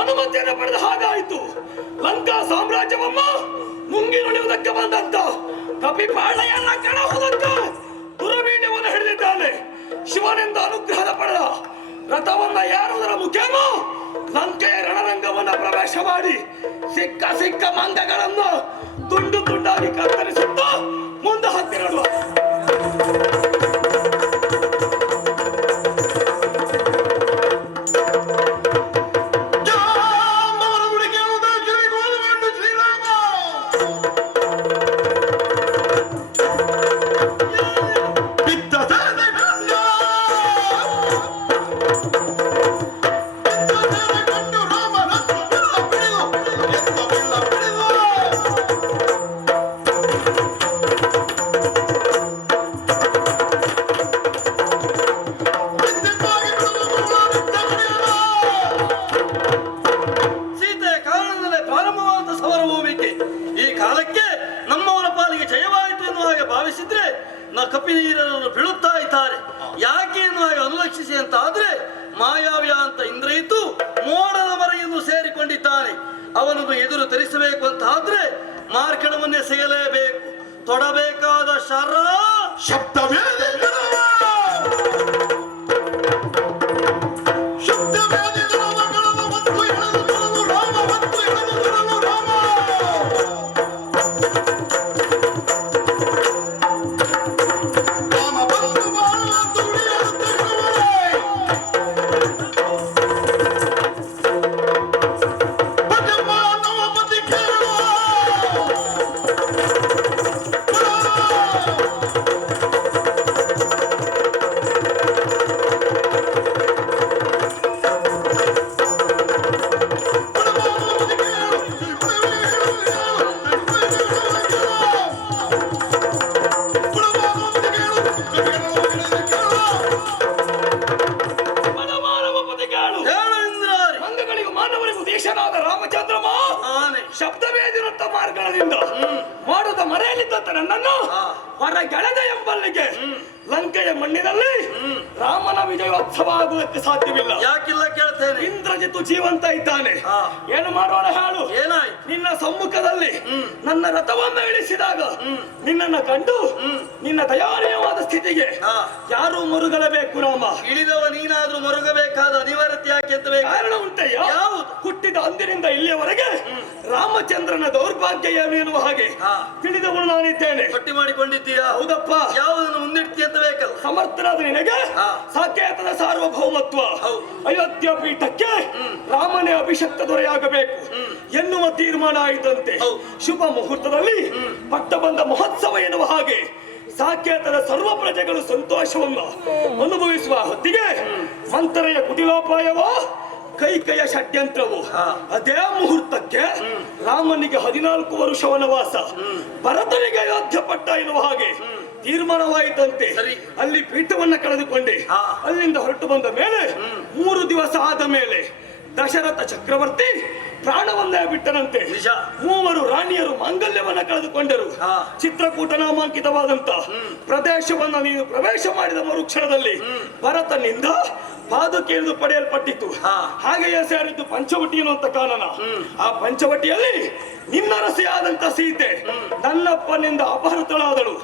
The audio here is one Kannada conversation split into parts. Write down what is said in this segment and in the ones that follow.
ಅನುಮತಿಯನ್ನು ಪಡೆದ ಹಾಗಾಯಿತು. ಲಂಕಾ ಸಾಮ್ರಾಜ್ಯವಮ್ಮ ಮುಂಗಿನುಳಿಯುವುದಕ್ಕೆ ಬಂದಂತ ಕಪಿಪಾಳೆಯನ್ನ ಕೆಳಹುದಕ್ಕೆ ದುರ್ವೀಣ್ಯವನ್ನು ಹಿಡಿದಿದ್ದಾನೆ. ಶಿವನಿಂದ ಅನುಗ್ರಹದ ಪಡೆದ ರಥವನ್ನ ಏರುವುದರ ಮುಖೇನ ಲಂಕೆಯ ರಣರಂಗವನ್ನ ಪ್ರವೇಶ ಮಾಡಿ ಸಿಕ್ಕ ಸಿಕ್ಕ ಮಂಗಗಳನ್ನು ತುಂಡು ತುಂಡಾಗಿ ಕತ್ತರಿಸುತ್ತಾ ಮುಂದೆ ಹತ್ತಿರಲು ಕಪಿನೀರನ್ನು ಬೀಳುತ್ತಾ ಇದ್ದಾರೆ. ಯಾಕೆ ಎನ್ನುವಾಗ ಅನುಲಕ್ಷಿಸಿ ಅಂತ ಆದ್ರೆ ಮಾಯಾವ್ಯ ಅಂತ ಇಂದ್ರಯಿತು ಮೋಡದ ಮರೆಯನ್ನು ಸೇರಿಕೊಂಡಿದ್ದಾನೆ. ಅವನನ್ನು ಎದುರು ತರಿಸಬೇಕು ಅಂತ ಆದ್ರೆ ಮಾರ್ಕಡವನ್ನೇ ಸಿಗಲೇಬೇಕು. ತೊಡಬೇಕಾದ ಶಬ್ದವೇ ಶಬ್ದವೇದಿರುತ್ತ ಮಾರ್ಗದಿಂದ ಮೋಡದ ಮರೆಯಲ್ಲಿದ್ದಂತ ನನ್ನನ್ನು ಹೊರಗೆಳೆದ ಎಂಬಲ್ಲಿಗೆ ಲಂಕೆಯ ಮಣ್ಣಿನಲ್ಲಿ ರಾಮನ ವಿಜಯೋತ್ಸವ ಆಗುವುದಕ್ಕೆ ಸಾಧ್ಯವಿಲ್ಲ. ಯಾಕಿಲ್ಲ ಕೇಳ್ತೇನೆ. ಇಂದ್ರಜಿತ್ತು ಜೀವಂತ ಇದ್ದಾನೆ. ಏನು ಮಾಡೋಣ ಹೇಳು. ಏನಾಯ್ತು? ನಿನ್ನ ಸಮ್ಮುಖದಲ್ಲಿ ನನ್ನ ರಥವನ್ನು ಇಳಿಸಿದಾಗ ನಿನ್ನನ್ನು ಕಂಡು ನಿನ್ನ ದಯಾನೀಯವಾದ ಸ್ಥಿತಿಗೆ ಯಾರು ಮರುಗಲೇಬೇಕು ರಾಮ. ಇಳಿದವ ನೀನಾದ್ರೂ ಮರುಗಬೇಕಾದ ಅನಿವಾರ್ಯತೆ ಯಾಕೆ ಅಂತ ಕಾರಣ ಉಂಟಯ್ಯ. ಯಾವುದು? ಹುಟ್ಟಿದ ಅಂದಿನಿಂದ ಇಲ್ಲಿಯವರೆಗೆ ರಾಮಚಂದ್ರನ ದೌರ್ಭಾಗ್ಯ ಏನು ಎನ್ನುವ ಹಾಗೆ ತಿಳಿದವನು ನಾನಿದ್ದೇನೆ. ಪಟ್ಟಿ ಮಾಡಿಕೊಂಡಿದ್ದೀಯಾ? ಹೌದಪ್ಪ. ಯಾವುದನ್ನು ಮುಂದಿಡ್ತಿ ಅಂತ ಬೇಕಲ್ಲ. ಸಮರ್ಥನಾದ ನಿನಗೆ ಸಾಕೇತದ ಸಾರ್ವಭೌಮತ್ವ ಅಯೋಧ್ಯ ಪೀಠಕ್ಕೆ ರಾಮನೇ ಅಭಿಷಕ್ತ ದೊರೆಯಾಗಬೇಕು ಎನ್ನುವ ತೀರ್ಮಾನ ಆಯಿತಂತೆ. ಶುಭ ಮುಹೂರ್ತದಲ್ಲಿ ಪಟ್ಟಬಂಧ ಮಹೋತ್ಸವ ಎನ್ನುವ ಹಾಗೆ ಸಾಕೇತದ ಸರ್ವ ಪ್ರಜೆಗಳು ಸಂತೋಷವನ್ನು ಅನುಭವಿಸುವ ಹೊತ್ತಿಗೆ ಮಂತರೆಯ ಕುಟಿಲೋಪಾಯವೋ ಕೈಕಯ ಷಡ್ಯಂತ್ರವು ಅದೇ ಮುಹೂರ್ತಕ್ಕೆ ರಾಮನಿಗೆ 14 ವರುಷ ವನವಾಸ, ಭರತನಿಗೆ ಅಯೋಧ್ಯ ಪಟ್ಟ ಎನ್ನುವ ಹಾಗೆ ತೀರ್ಮಾನವಾಯಿತಂತೆ. ಅಲ್ಲಿ ಪೀಠವನ್ನ ಕಳೆದುಕೊಂಡೆ ಅಲ್ಲಿಂದ ಹೊರಟು ಬಂದ ಮೇಲೆ 3 ದಿವಸ ಆದ ಮೇಲೆ ದಶರಥ ಚಕ್ರವರ್ತಿ ಪ್ರಾಣವನ್ನೇ ಬಿಟ್ಟನಂತೆ. 3 ರಾಣಿಯರು ಮಾಂಗಲ್ಯವನ್ನ ಕಳೆದುಕೊಂಡರು. ಚಿತ್ರಕೂಟ ನಾಮಾಂಕಿತವಾದಂತ ಪ್ರದೇಶವನ್ನ ನೀನು ಪ್ರವೇಶ ಮಾಡಿದ ಮರುಕ್ಷಣದಲ್ಲಿ ಭರತನಿಂದ ಪಾದುಕೆ ಎಂದು ಪಡೆಯಲ್ಪಟ್ಟಿತ್ತು. ಹಾಗೆಯೇ ಸೇರಿದ್ದು ಪಂಚವಟಿ ಎನ್ನುವಂತ ಕಾನನ. ಆ ಪಂಚವಟಿಯಲ್ಲಿ ನಿನ್ನ ರಸೆಯಾದಂತ ಸೀತೆ ನನ್ನಪ್ಪನಿಂದ ಅಪಹೃತಳಾದಳು.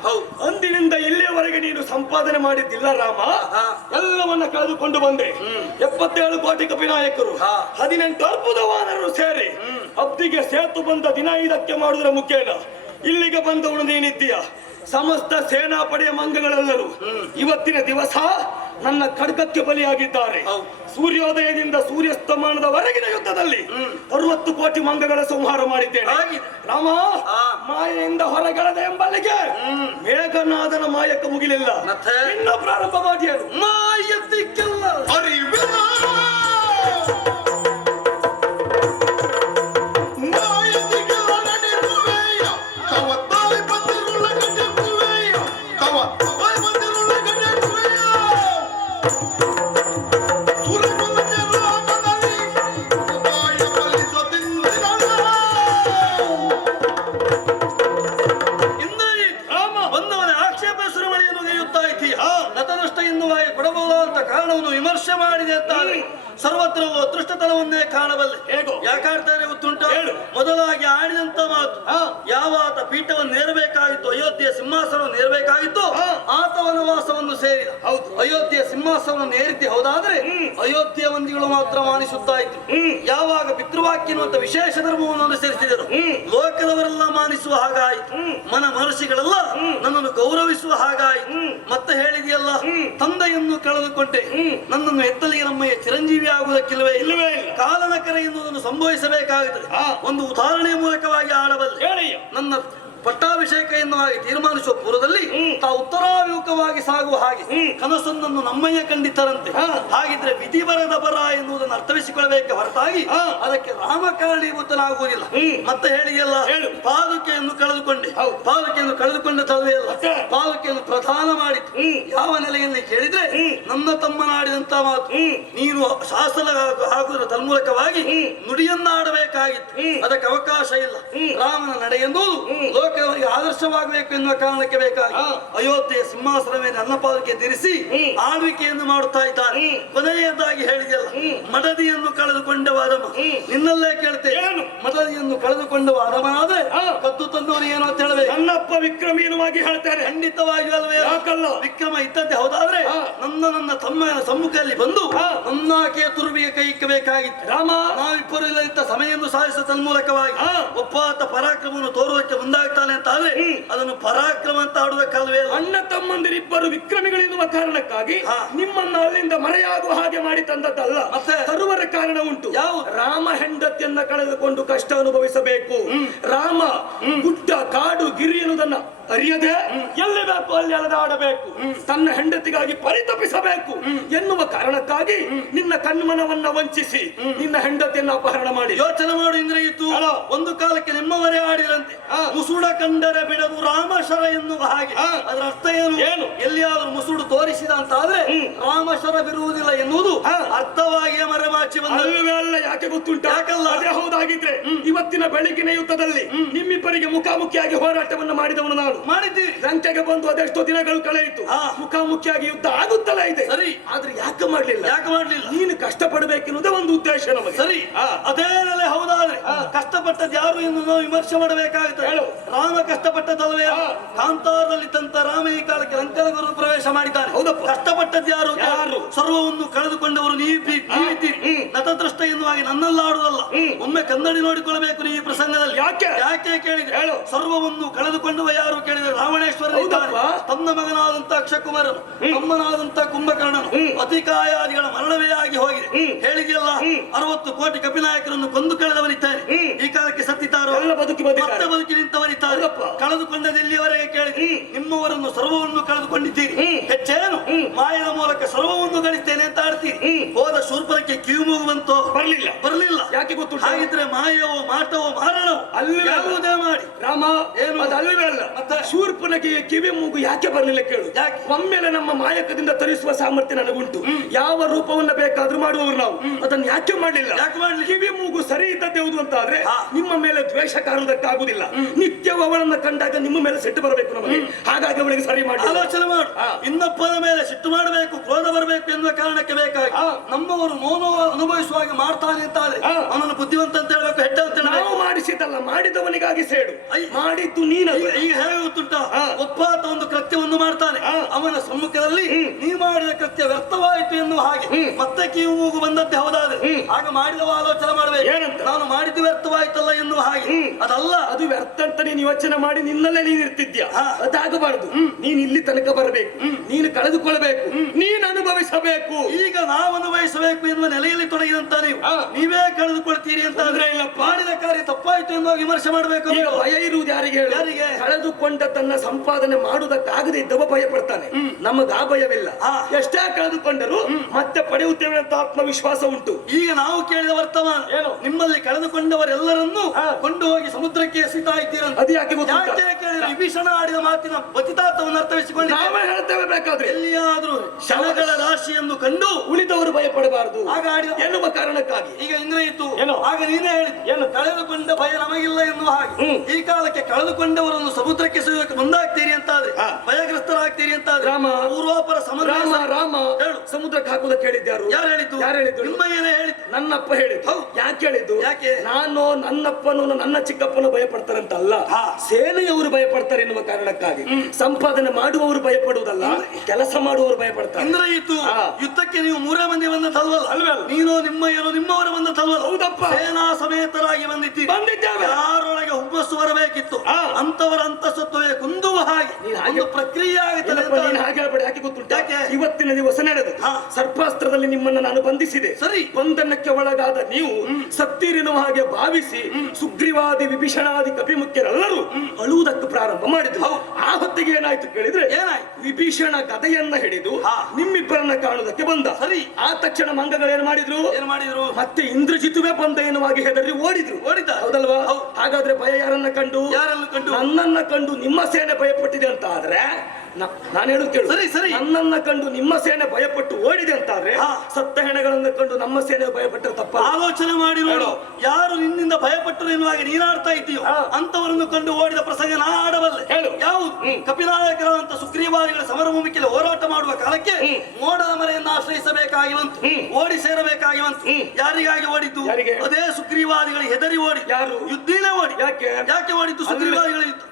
ಅಂದಿನಿಂದ ಇಲ್ಲಿಯವರೆಗೆ ನೀನು ಸಂಪಾದನೆ ಮಾಡಿದ್ದಿಲ್ಲ ರಾಮ, ಎಲ್ಲವನ್ನ ಕಳೆದುಕೊಂಡು ಬಂದೆ. 77 ಕೋಟಿ ಕಪಿನಾಯಕರು, 18 ಅರ್ಬುದ ವಾನರರು ಸೇರಿ ಅಬ್ದಿಗೆ ಸೇತು ಬಂದ ದಿನ ಇದಕ್ಕೆ ಮಾಡುವುದರ ಮುಖೇನ ಇಲ್ಲಿಗೆ ಬಂದವನು ನೀನಿದ್ದೀಯ. ಸಮಸ್ತ ಸೇನಾಪಡೆಯ ಮಂಗಗಳೆಲ್ಲರೂ ಇವತ್ತಿನ ದಿವಸ ನನ್ನ ಖಡ್ಗಕ್ಕೆ ಬಲಿಯಾಗಿದ್ದಾರೆ. ಸೂರ್ಯೋದಯದಿಂದ ಸೂರ್ಯಾಸ್ತಮಾನದವರೆಗಿನ ಯುದ್ಧದಲ್ಲಿ 60 ಕೋಟಿ ಮಂಗಗಳ ಸಂಹಾರ ಮಾಡಿದ್ದೇನೆ ರಾಮ. ಮಾಯೆಯಿಂದ ಹೊರಗಳೆದ ಎಂಬಲ್ಲಿಗೆ ಮೇಘನಾದನ ಮಾಯಕ್ಕೆ ಮುಗಿಲಿಲ್ಲ. ಇನ್ನು ಪ್ರಾರಂಭ ಮಾಡಿಯರು ಮಾಯದಿಕ್ಕೆಲ್ಲ ವಿಮರ್ಶೆ ಮಾಡಿದೆ ಅಂತಾದ್ರೆ ಸರ್ವತ್ರ ಅದೃಷ್ಟತನವನ್ನೇ ಕಾಣಬಲ್ಲೆ. ಹೇಗೋ ಯಾಕಾಡ್ತಾರೆ ಗೊತ್ತುಂಟು? ಮೊದಲಾಗಿ ಆಡಿದಂತ ಮಾತು, ಯಾವ ಆತ ಪೀಠವನ್ನು ನೇರಬೇಕಾಗಿತ್ತು, ಅಯೋಧ್ಯೆಯ ಸಿಂಹಾಸನವನ್ನು ನೇರಬೇಕಾಗಿತ್ತು, ಆತ ವನವಾಸವನ್ನು ಸೇರಿದ. ಅಯೋಧ್ಯೆಯ ಸಿಂಹಾಸನವನ್ನು ನೇರಿದ್ದೆ ಹೌದಾದ್ರೆ ಅಯೋಧ್ಯೆಯ ಮಂದಿಗಳು ಮಾತ್ರ ಮಾನಿಸುತ್ತಾ ಇತ್ತು. ಯಾವಾಗ ಪಿತೃವಾಕ್ಯ ಎನ್ನುವಂತ ವಿಶೇಷ ಧರ್ಮವನ್ನು ಅನುಸರಿಸಿದರು, ಲೋಕದವರೆಲ್ಲ ಮಾನಿಸುವ ಹಾಗಾಯಿತು. ಮನರ್ಷಿಗಳೆಲ್ಲ ನನ್ನನ್ನು ಗೌರವಿಸುವ ಹಾಗಾಯಿತು. ಮತ್ತೆ ಹೇಳಿದೆಯಲ್ಲ, ತಂದೆಯನ್ನು ಕಳೆದುಕೊಂಡೆ, ನನ್ನನ್ನು ಎತ್ತಲಿಗೆ ನಮ್ಮಯ್ಯ ಚಿರಂಜೀವಿ ಆಗುವುದಕ್ಕಿಲ್ಲವೇ ಇಲ್ಲವೇ ಇಲ್ಲ. ಕಾಲನ ಕರೆ ಎನ್ನುವುದನ್ನು ಸಂಭವಿಸಬೇಕಾಗುತ್ತದೆ. ಒಂದು ಉದಾಹರಣೆಯ ಮೂಲಕವಾಗಿ ಆಡಬಲ್ಲೆ. ನನ್ನ ಪಟ್ಟಾಭಿಷೇಕ ಎನ್ನುವಾಗಿ ತೀರ್ಮಾನಿಸುವ ಪೂರ್ವದಲ್ಲಿ ತಾ ಉತ್ತರಾಭಿಮುಖವಾಗಿ ಸಾಗುವ ಹಾಗೆ ಕನಸೊಂದನ್ನು ನಮ್ಮಯ್ಯ ಕಂಡಿದ್ದರಂತೆ. ಹಾಗಿದ್ರೆ ವಿಧಿ ಬರದ ಬರ ಎನ್ನುವುದನ್ನು ಅರ್ಥವಿಸಿಕೊಳ್ಳಬೇಕೆ ಹೊರತಾಗಿ ಅದಕ್ಕೆ ರಾಮಕಾರಣೀಭೂತನಾಗುವುದಿಲ್ಲ. ಮತ್ತೆ ಹೇಳಿಯಲ್ಲ, ಪಾದುಕೆಯನ್ನು ಕಳೆದುಕೊಂಡೆ, ಪಾದುಕೆಯನ್ನು ಕಳೆದುಕೊಂಡ ತಲುವೆಯಲ್ಲ, ಪಾದುಕೆಯನ್ನು ಪ್ರಧಾನ ಮಾಡಿತು. ಯಾವ ನೆಲೆಯಲ್ಲಿ ಕೇಳಿದ್ರೆ ನನ್ನ ತಮ್ಮನಾಡಿದಂತ ಮಾತು, ನೀನು ಶಾಸನ ಹಾಕುವುದರ ತನ್ಮೂಲಕವಾಗಿ ನುಡಿಯನ್ನಾಡಬೇಕಾಗಿತ್ತು. ಅದಕ್ಕೆ ಅವಕಾಶ ಇಲ್ಲ. ರಾಮನ ನಡೆ ಎನ್ನುವುದು ಲೋಕವರಿಗೆ ಆದರ್ಶವಾಗಬೇಕು ಎನ್ನುವ ಕಾರಣಕ್ಕೆ ಬೇಕಾಗಿ ಅಯೋಧ್ಯೆಯ ಸಿಂಹಾಸನ ಮೇಲೆ ನನ್ನ ಪಾದಕ್ಕೆ ಧರಿಸಿ ಆಳ್ವಿಕೆಯನ್ನು ಮಾಡುತ್ತಾ ಇದ್ದಾನೆ. ಕೊನೆಯದಾಗಿ ಹೇಳಿದೆಯಲ್ಲ, ಮಡದಿಯನ್ನು ಕಳೆದುಕೊಂಡವ ಅದಮ. ನಿನ್ನಲ್ಲೇ ಕೇಳ್ತೇನೆ, ಮಡದಿಯನ್ನು ಕಳೆದುಕೊಂಡವ ಅದಮನಾದ್ರೆ ಕದ್ದು ತಂದವರು ಏನು ಅಂತ ಹೇಳಬೇಕು. ನನ್ನಪ್ಪ ವಿಕ್ರಮೀನವಾಗಿ ಹೇಳ್ತಾರೆ. ಖಂಡಿತವಾಗಿ ಅಲ್ವೇ? ಯಾಕಲ್ಲ, ವಿಕ್ರಮ ಇದ್ದದ್ದೇ ಹೌದಾದ್ರೆ ನನ್ನ ತಮ್ಮನ ಸಮ್ಮುಖದಲ್ಲಿ ಬಂದು ನನ್ನಾಕೆಯ ತುರುಬಿಗೆ ಕೈ ಇಕ್ಕಬೇಕಾಗಿತ್ತು. ರಾಮ, ನಾವಿಬ್ಬರು ಇಲ್ಲದಿದ್ದ ಸಮಯವನ್ನು ಸಾಧಿಸುವ ತನ್ಮೂಲಕವಾಗಿ ಒಬ್ಬಾತ ಪರಾಕ್ರಮವನ್ನು ತೋರುವುದಕ್ಕೆ ಮುಂದಾಗ್ತಾನೆ ಅಂತ ಆದ್ರೆ ಅದನ್ನು ಪರಾಕ್ರಮ ಅಂತ ಆಡುವುದಕ್ಕಲ್ವೇ? ಅಣ್ಣ ತಮ್ಮಂದಿರಿಬ್ಬರು ವಿಕ್ರಮಿಗಳೆನ್ನುವ ಕಾರಣಕ್ಕಾಗಿ ನಿಮ್ಮನ್ನ ಅಲ್ಲಿಂದ ಮರೆಯಾಗುವ ಹಾಗೆ ಮಾಡಿ ತಂದದ್ದಲ್ಲ. ಮತ್ತೆ ತರುವರ ಕಾರಣ ಉಂಟು. ಯಾವ? ರಾಮ ಹೆಂಡತಿಯನ್ನ ಕಳೆದುಕೊಂಡು ಕಷ್ಟ ಅನುಭವಿಸಬೇಕು. ರಾಮ ಗುಡ್ಡ ಕಾಡು ಗಿರಿ ಎನ್ನುವುದನ್ನ ಅರಿಯದೆ ಎಲ್ಲಿ ಬೇಕು ಅಲ್ಲಿ ಅಲೆದಾಡಬೇಕು, ತನ್ನ ಹೆಂಡತಿಗಾಗಿ ಪರಿತಪಿಸಬೇಕು ಎನ್ನುವ ಕಾರಣಕ್ಕಾಗಿ ನಿನ್ನ ಕಣ್ಮನವನ್ನ ವಂಚಿಸಿ ನಿನ್ನ ಹೆಂಡತಿಯನ್ನು ಅಪಹರಣ ಮಾಡಿ. ಯೋಚನೆ ಮಾಡು ಇಂದ್ರಿಯಿತು. ಒಂದು ಕಾಲಕ್ಕೆ ನಿಮ್ಮವರೇ ಆಡಿರಂತೆ, ಮುಸುಡ ಕಂಡರೆ ಬಿಡದು ರಾಮಶರ ಎನ್ನುವ ಹಾಗೆ. ಅದರ ಅರ್ಥ ಏನು? ಎಲ್ಲಿಯಾದ್ರೂ ಮುಸುಡು ತೋರಿಸಿದ ಅಂತ ಆದ್ರೆ ರಾಮಶರ ಬಿರುವುದಿಲ್ಲ ಎನ್ನುವುದು ಅರ್ಥವಾಗಿಯೇ ಮರೆಮಾಚಿ ಬಂದಲ್ವೇ ಅಲ್ಲ. ಯಾಕೆ ಗೊತ್ತುಂಟ? ಯಾಕಲ್ಲ? ಅದೇ ಹೌದಾಗಿದ್ರೆ ಇವತ್ತಿನ ಬೆಳಗಿನ ಯುದ್ಧದಲ್ಲಿ ನಿಮ್ಮಿಬ್ಬರಿಗೆ ಮುಖಾಮುಖಿಯಾಗಿ ಹೋರಾಟವನ್ನು ಮಾಡಿದವನು ನಾನು. ಮಾಡಿದ್ದೀವಿ. ಲಂಕೆಗೆ ಬಂದು ಅದೆಷ್ಟೋ ದಿನಗಳು ಕಳೆಯಿತು. ಮುಖಾಮುಖಿಯಾಗಿ ಯುದ್ಧ ಆಗುತ್ತಲೇ ಇದೆ. ಸರಿ, ಆದ್ರೆ ಯಾಕೆ ಮಾಡ್ಲಿಲ್ಲ? ನೀನು ಕಷ್ಟಪಡಬೇಕೆನ್ನುವುದೇ ಒಂದು ಉದ್ದೇಶ ನಮಗೆ. ಸರಿ, ಅದೇ ನೆಲೆ ಹೌದಾದ್ರೆ ಕಷ್ಟಪಟ್ಟದ್ದು ಯಾರು ಎಂದು ನಾವು ವಿಮರ್ಶೆ ಮಾಡಬೇಕಾಗುತ್ತೆ. ರಾಮ ಕಷ್ಟಪಟ್ಟದಲ್ವೇ? ಕಾಂತಾರದಲ್ಲಿದ್ದಂತ ರಾಮ ಈ ಕಾಲಕ್ಕೆ ಲಂಕೆಗೂ ಪ್ರವೇಶ ಮಾಡಿದ್ದಾನೆ. ಹೌದಪ್ಪ. ಕಷ್ಟಪಟ್ಟದ್ದು ಯಾರು? ಸರ್ವವನ್ನು ಕಳೆದುಕೊಂಡವರು ನೀವಿದ್ದೀರಿ. ನತದೃಷ್ಟ ಎನ್ನುವಾಗಿ ನನ್ನಲ್ಲಾಡುವುದಲ್ಲ, ಒಮ್ಮೆ ಕನ್ನಡಿ ನೋಡಿಕೊಳ್ಳಬೇಕು ನೀವು ಈ ಪ್ರಸಂಗದಲ್ಲಿ. ಯಾಕೆ ಕೇಳಿದ್ರೆ, ಸರ್ವವನ್ನು ಕಳೆದುಕೊಂಡುವ ಯಾರು ಕೇಳಿದ್ರೆ ರಾವಣೇಶ್ವರ ತನ್ನ ಮಗನಾದಂತ ಅಕ್ಷಕುಮಾರನು, ತಮ್ಮನಾದಂತ ಕುಂಭಕರ್ಣನು, ಅತಿಕಾಯಾದಿಗಳ ಮರಣವೇ ಆಗಿ ಹೋಗಿದೆ. ಹೇಳಿದೆಯಲ್ಲ, 60 ಕೋಟಿ ಕಪಿನಾಯಕರನ್ನು ಕೊಂದು ಕಳೆದವರಿದ್ದಾರೆ. ಈ ಕಾಲಕ್ಕೆ ಸತ್ತಿತಾರೋ ಮತ್ತೆ ಬದುಕಿ ನಿಂತವರಿದ್ದಾರೆ. ಕಳೆದುಕೊಂಡದ್ದು ಎಲ್ಲಿಯವರೆಗೆ ಕೇಳಿದ್ರೆ, ನಿಮ್ಮವರನ್ನು ಸರ್ವವನ್ನು ಕಳೆದುಕೊಂಡಿದ್ದೀರಿ. ಹೆಚ್ಚೇನು ಮಾಯದ ಮೂಲಕ ಸರ್ವವನ್ನು ಗಳಿಸ್ತೇನೆ ಅಂತ ಆಡ್ತೀರಿ. ಹೋದ ಶೂರ್ಪನಕ್ಕೆ ಕಿವಿ ಕಿವಿಮೂಗು ಬಂತು? ಬರ್ಲಿಲ್ಲ. ಬರಲಿಲ್ಲ. ಯಾಕೆ ಗೊತ್ತು? ಹಾಗಿದ್ರೆ ಮಾಯವೋ ಮಾಟವೋ ಮಾರಣವೋ ಅಲ್ಲಿ ಯಾವುದೇ ಮಾಡಿ ರಾಮ ಏನು? ಅದು ಅಲ್ಲವೇ ಅಲ್ಲ. ಮತ್ತೆ? ಶೂರ್ಪನಗೆ ಕಿವಿ ಮೂಗು ಯಾಕೆ ಬರ್ಲಿಲ್ಲ ಕೇಳು. ಯಾಕೆ? ಒಮ್ಮೆಲೆ ನಮ್ಮ ಮಾಯಕದಿಂದ ತರಿಸುವ ಸಾಮರ್ಥ್ಯ ನನಗುಂಟು. ಯಾವ ರೂಪವನ್ನ ಬೇಕಾದ್ರೂ ಮಾಡುವವರು ನಾವು. ಅದನ್ನು ಯಾಕೆ ಮಾಡ್ಲಿಲ್ಲ? ಯಾಕೆ ಮಾಡ್ಲಿಲ್ಲ? ಕಿವಿ ಮೂಗು ಸರಿ ಇದ್ದದ್ದು ಯಾವುದು ಅಂತ ಆದ್ರೆ ಹಾ. ನಿಮ್ಮ ಮೇಲೆ ದ್ವೇಷ ಕಾಣುವುದಕ್ಕಾಗುದಿಲ್ಲ. ನಿತ್ಯವೂ ಅವಳನ್ನ ಕಂಡಾಗ ನಿಮ್ಮ ಮೇಲೆ ಸಿಟ್ಟು ಬರಬೇಕು ನಮಗೆ. ಹಾಗಾಗಿ ಅವಳಿಗೆ ಸರಿ ಮಾಡಿ ಆಲೋಚನೆ ಮಾಡು. ಹಾ. ಇನ್ನೊಬ್ಬನ ಮೇಲೆ ಸಿಟ್ಟು ಮಾಡಬೇಕು, ಕ್ರೋಧ ಬರಬೇಕು ಎನ್ನುವ ಕಾರಣಕ್ಕೆ ಬೇಕಾಗಿ ಹಾ. ನಮ್ಮವರು ಮೌನ ಅನುಭವಿಸುವಾಗ ಮಾಡ್ತಾನೆ ಅಂತ ಆದ್ರೆ ಹಾ. ಅವನನ್ನು ಬುದ್ಧಿವಂತ ಅಂತ ಹೇಳ್ಬೇಕು, ಹೆಡ್ಡ ಅಂತ ನಾವು ಹೇಳ್ಬೇಕು. ಮಾಡಿಸಿದಲ್ಲ, ಮಾಡಿದವನಿಗಾಗಿ ಸೇಡು. ಐ. ಮಾಡಿದ್ದು ನೀನಲ್ಲ. ಈಗ ಹೇಗೆ ಗೊತ್ತುಂಟ? ಹಾ. ಒಬ್ಬಾತ ಒಂದು ಕೃತ್ಯವನ್ನು ಮಾಡ್ತಾನೆ, ಹಾ. ಅವನ ಸಮ್ಮುಖದಲ್ಲಿ ನೀ ಮಾಡಿದ ಕೃತ್ಯ ವ್ಯರ್ಥವಾಯಿತು ಎನ್ನುವ ಹಾಗೆ ಮತ್ತೆ ಕಿವಿ ಮೂಗು ಬಂದದ್ದೇ ಹೌದಾದ್ರೆ ಆಗ ಮಾಡಿದವ ಆಲೋಚನೆ ಮಾಡಬೇಕು. ಏನಂತ? ನಾನು ಮಾಡಿದ್ದು ವ್ಯರ್ಥವಾಯ್ತಲ್ಲ ಎನ್ನುವ ಹಾಗೆ. ಅದಲ್ಲ, ಅದು ವ್ಯರ್ಥ ಅಂತ ನೀನು ಯೋಚನೆ ಮಾಡಿ ನಿನ್ನಲ್ಲೇ ನೀನು ಇರ್ತಿದ್ಯಾ. ಹಾ. ಅದಾಗಬಾರದು. ನೀನು ಇಲ್ಲಿ ತನಕ ಬರಬೇಕು, ನೀನು ಕಳೆದುಕೊಳ್ಳಬೇಕು, ನೀನು ಅನುಭವಿಸಬೇಕು. ಈಗ ನಾವು ಅನುಭವಿಸಬೇಕು ಎನ್ನುವ ನೆಲೆಯಲ್ಲಿ ತೊಡಗಿದಂತ ನೀವು ಹಾ. ನೀವೇ ಕಳೆದುಕೊಳ್ತೀರಿ ಅಂತ ತೊಂದ್ರೆ ಇಲ್ಲಪ್ಪ. ಮಾಡಿದ ಕಾರ್ಯ ತಪ್ಪಾಯ್ತು ಎನ್ನುವ ವಿಮರ್ಶೆ ಮಾಡಬೇಕು. ಈಗ ಭಯ ಇರುವುದು ಯಾರಿಗೆ ಹೇಳು? ಯಾರಿಗೆ? ಕಳೆದುಕೊಂಡದನ್ನ ಸಂಪಾದನೆ ಮಾಡುವುದಕ್ಕಾಗದೆ ಇದ್ದವ ಭಯ ಪಡ್ತಾನೆ. ನಮಗ ಆ ಭಯವಿಲ್ಲ. ಹಾ. ಎಷ್ಟೇ ಕಳೆದುಕೊಂಡರೂ ಮತ್ತೆ ಪಡೆಯುತ್ತೇವೆ ಅಂತ ಆತ್ಮವಿಶ್ವಾಸ ಉಂಟು. ಈಗ ನಾವು ಕೇಳಿದ ವರ್ತಮಾನ ಏನು? ನಿಮ್ಮಲ್ಲಿ ಕಳೆದುಕೊಂಡವರೆಲ್ಲರನ್ನೂ ಹಾ. ಕೊಂಡು ಹೋಗಿ ಸಮುದ್ರಕ್ಕೆ ಎಸಿತಾ ಇದ್ದೀರಂತ. ಅದು ಯಾಕೆ ಗೊತ್ತುಂಟಾ? ಯಾಕೆ ಕೇಳಿದ್ರೆ ವಿಭೀಷಣ ಆಡಿದ ಮಾತಿನ ಬಚಿತಾರ್ಥವನ್ನು ಅರ್ಥವಿಸಿಕೊಂಡು ನಾವೇ ಹೇಳ್ತೇವೆ ಬೇಕಾದ್ರೆ. ಎಲ್ಲಿಯಾದ್ರೂ ಶವಗಳ ರಾಶಿಯನ್ನು ಕಂಡು ಉಳಿದವರು ಭಯ ಪಡಬಾರದು ಆಗ ಆಡಿದ ಎನ್ನುವ ಕಾರಣಕ್ಕಾಗಿ. ಈಗ ಇಂದ್ರ ಇತ್ತು, ಏನು? ಆಗ ನೀನೇ ಹೇಳಿದ್ದು ಏನು? ಕಳೆದುಕೊಂಡ ಭಯ ನಮಗಿಲ್ಲ ಎನ್ನುವ ಹಾಗೆ. ಈ ಕಾಲಕ್ಕೆ ಕಳೆದುಕೊಂಡವರನ್ನು ಸಮುದ್ರಕ್ಕೆ ಎಸೆಯುವುದಕ್ಕೆ ಮುಂದಾಗ್ತೀರಿ ಅಂತ ಆದ್ರೆ, ಹಾ. ಭಯಗ್ರಸ್ತರಾಗ್ತೀರಿ ಅಂತ ಆದ್ರೆ, ರಾಮ, ಪೂರ್ವಾಪರ ರಾಮ ರಾಮ ಹೇಳು. ಸಮುದ್ರಕ್ಕೆ ಹಾಕುವುದಕ್ಕೆ ಹೇಳಿದ್ಯಾರು? ಯಾರು ಹೇಳಿದ್ದು? ಯಾರು ಹೇಳಿದ್ದು? ನಿಮ್ಮ ಏನೇ ಹೇಳಿದ್ದು? ನನ್ನಪ್ಪ ಹೇಳಿದ್ದು. ಹೌದು. ಯಾಕೆ ಹೇಳಿದ್ದು? ಯಾಕೆ? ನಾನು ನನ್ನಪ್ಪನು ನನ್ನ ಚಿಕ್ಕಪ್ಪನು ಭಯ ಪಡ್ತಾರಂತಲ್ಲ, ಹಾ. ಸೇನೆಯವರು ಭಯ ಪಡ್ತಾರೆ ಎನ್ನುವ ಕಾರಣಕ್ಕಾಗಿ. ಸಂಪಾದನೆ ಮಾಡುವವರು ಭಯ ಪಡುವುದಲ್ಲ, ಕೆಲಸ ಮಾಡುವವರು ಭಯ ಪಡ್ತಾರೆ. ಇಂದ್ರ ಇತ್ತು, ಹಾ. ಯುದ್ಧಕ್ಕೆ ನೀವು ಮೂರೇ ಮಂದಿ ಬಂದದ್ದಲ್ವಲ್ಲ? ಅಲ್ವೇ ಅಲ್ಲ. ನೀನು ನಿಮ್ಮ ಏನೋ ನಿಮ್ಮವರು ಬಂದದ್ದಲ್ವಲ್ಲ? ಹೌದಪ್ಪ. ಸೇನಾ ಸಮೇತರಾಗಿ ಬಂದಿದ್ದೀರಿ. ಬಂದಿದ್ದೇವೆ. ಯಾರೊಳಗೆ ಹುಮ್ಮಸ್ಸು ಬರಬೇಕಿತ್ತು ಹಾ. ಅಂತವರ ಅಂತಸತ್ವವೇ ಕುಂದುವ ಹಾಗೆ ನೀನು ಹಾಗೆ- ಒಂದು ಪ್ರಕ್ರಿಯೆ ಆಗುತ್ತದೆ ಇಲ್ಲಪ್ಪ, ಅಂತ. ನೀನು ಹಾಗೆ ಹೇಳ್ಬೇಡ. ಯಾಕೆ ಗೊತ್ತುಂಟ? ಯಾಕೆ? ಇವತ್ತಿನ ದಿವಸ ನಡೆದು ಹಾ. ಸರ್ಪಾಸ್ತ್ರದಲ್ಲಿ ನಿಮ್ಮನ್ನ ನಾನು ಬಂಧಿಸಿದೆ. ಸರಿ. ಬಂಧನಕ್ಕೆ ಒಳಗಾದ ನೀವು ಸತ್ತೀರೆನ್ನುವ ಹಾಗೆ ಭಾವಿಸಿ ಸುಗ್ರೀವಾದಿ ವಿಭೀಷಣಾದಿ ಕಪಿಮುಖ್ಯರೆಲ್ಲರೂ ಅಳುವುದಕ್ಕೆ ಪ್ರಾರಂಭ ಮಾಡಿದ್ರು. ಹೌದು. ಆ ಹೊತ್ತಿಗೆ ಏನಾಯ್ತು ಕೇಳಿದ್ರೆ, ಏನಾಯ್ತು? ವಿಭೀಷಣ ಗದೆಯನ್ನ ಹಿಡಿದು ಹಾ. ನಿಮ್ಮಿಬ್ಬರನ್ನ ಕಾಣುವುದಕ್ಕೆ ಬಂದ. ಸರಿ. ಆ ತಕ್ಷಣ ಮಂಗಗಳು ಏನ್ ಮಾಡಿದ್ರು? ಏನ್ ಮಾಡಿದ್ರು? ಮತ್ತೆ ಇಂದ್ರಜಿತುವೆ ಬಂದ ಎನ್ನುವಾಗಿ ಹೆದರಿ ಓಡಿದ್ರು. ಓಡಿದ. ಹೌದಲ್ವಾ? ಹೌದು. ಹಾಗಾದ್ರೆ ಭಯ ಯಾರನ್ನ ಕಂಡು? ಯಾರನ್ನು ಕಂಡು? ನನ್ನನ್ನ ಕಂಡು ನಿಮ್ಮ ಸೇನೆ ಭಯಪಟ್ಟಿದೆ ಅಂತ ಆದ್ರೆ ನಾನು ಹೇಳುದು ಕೇಳು. ಸರಿ, ಸರಿ. ನನ್ನನ್ನ ಕಂಡು ನಿಮ್ಮ ಸೇನೆ ಭಯಪಟ್ಟು ಓಡಿದೆ ಅಂತ ಆದ್ರೆ, ಹಾ. ಸತ್ತ ಹೆಣಗಳನ್ನು ಕಂಡು ನಮ್ಮ ಸೇನೆ ಭಯಪಟ್ಟರೆ ತಪ್ಪ. ಆಲೋಚನೆ ಮಾಡಿ ನೋಡು. ಹೇಳು. ಯಾರು ನಿನ್ನಿಂದ ಭಯಪಟ್ಟರು ಎನ್ನುವಾಗ ನೀನಾಡ್ತಾ ಇದ್ದೀಯೋ ಹಾ. ಅಂತವರನ್ನು ಕಂಡು ಓಡಿದ ಪ್ರಸಂಗ ನಾ ಆಡಬಲ್ಲೆ. ಹೇಳು. ಯಾವುದು? ಕಪಿನಾಯಕರಂತ ಸುಗ್ರೀವಾದಿಗಳ ಸಮರಭೂಮಿಕೆಯಲ್ಲಿ ಹೋರಾಟ ಮಾಡುವ ಕಾಲಕ್ಕೆ ಮೋಡದ ಮರೆಯನ್ನು ಆಶ್ರಯಿಸಬೇಕಾಗಿ ಬಂತು. ಓಡಿ ಸೇರಬೇಕಾಗಿ ಬಂತು. ಯಾರಿಗಾಗಿ ಓಡಿದ್ದು? ಯಾರಿಗೆ? ಅದೇ ಸುಗ್ರೀವಾದಿಗಳಿಗೆ ಹೆದರಿ ಓಡಿ. ಯಾರು? ಯುದ್ಧಿನೇ ಓಡಿ. ಯಾಕೆ? ಯಾಕೆ ಓಡಿದ್ದು? ಸುಗ್ರೀವಾದಿಗಳ ಯುದ್ಧ.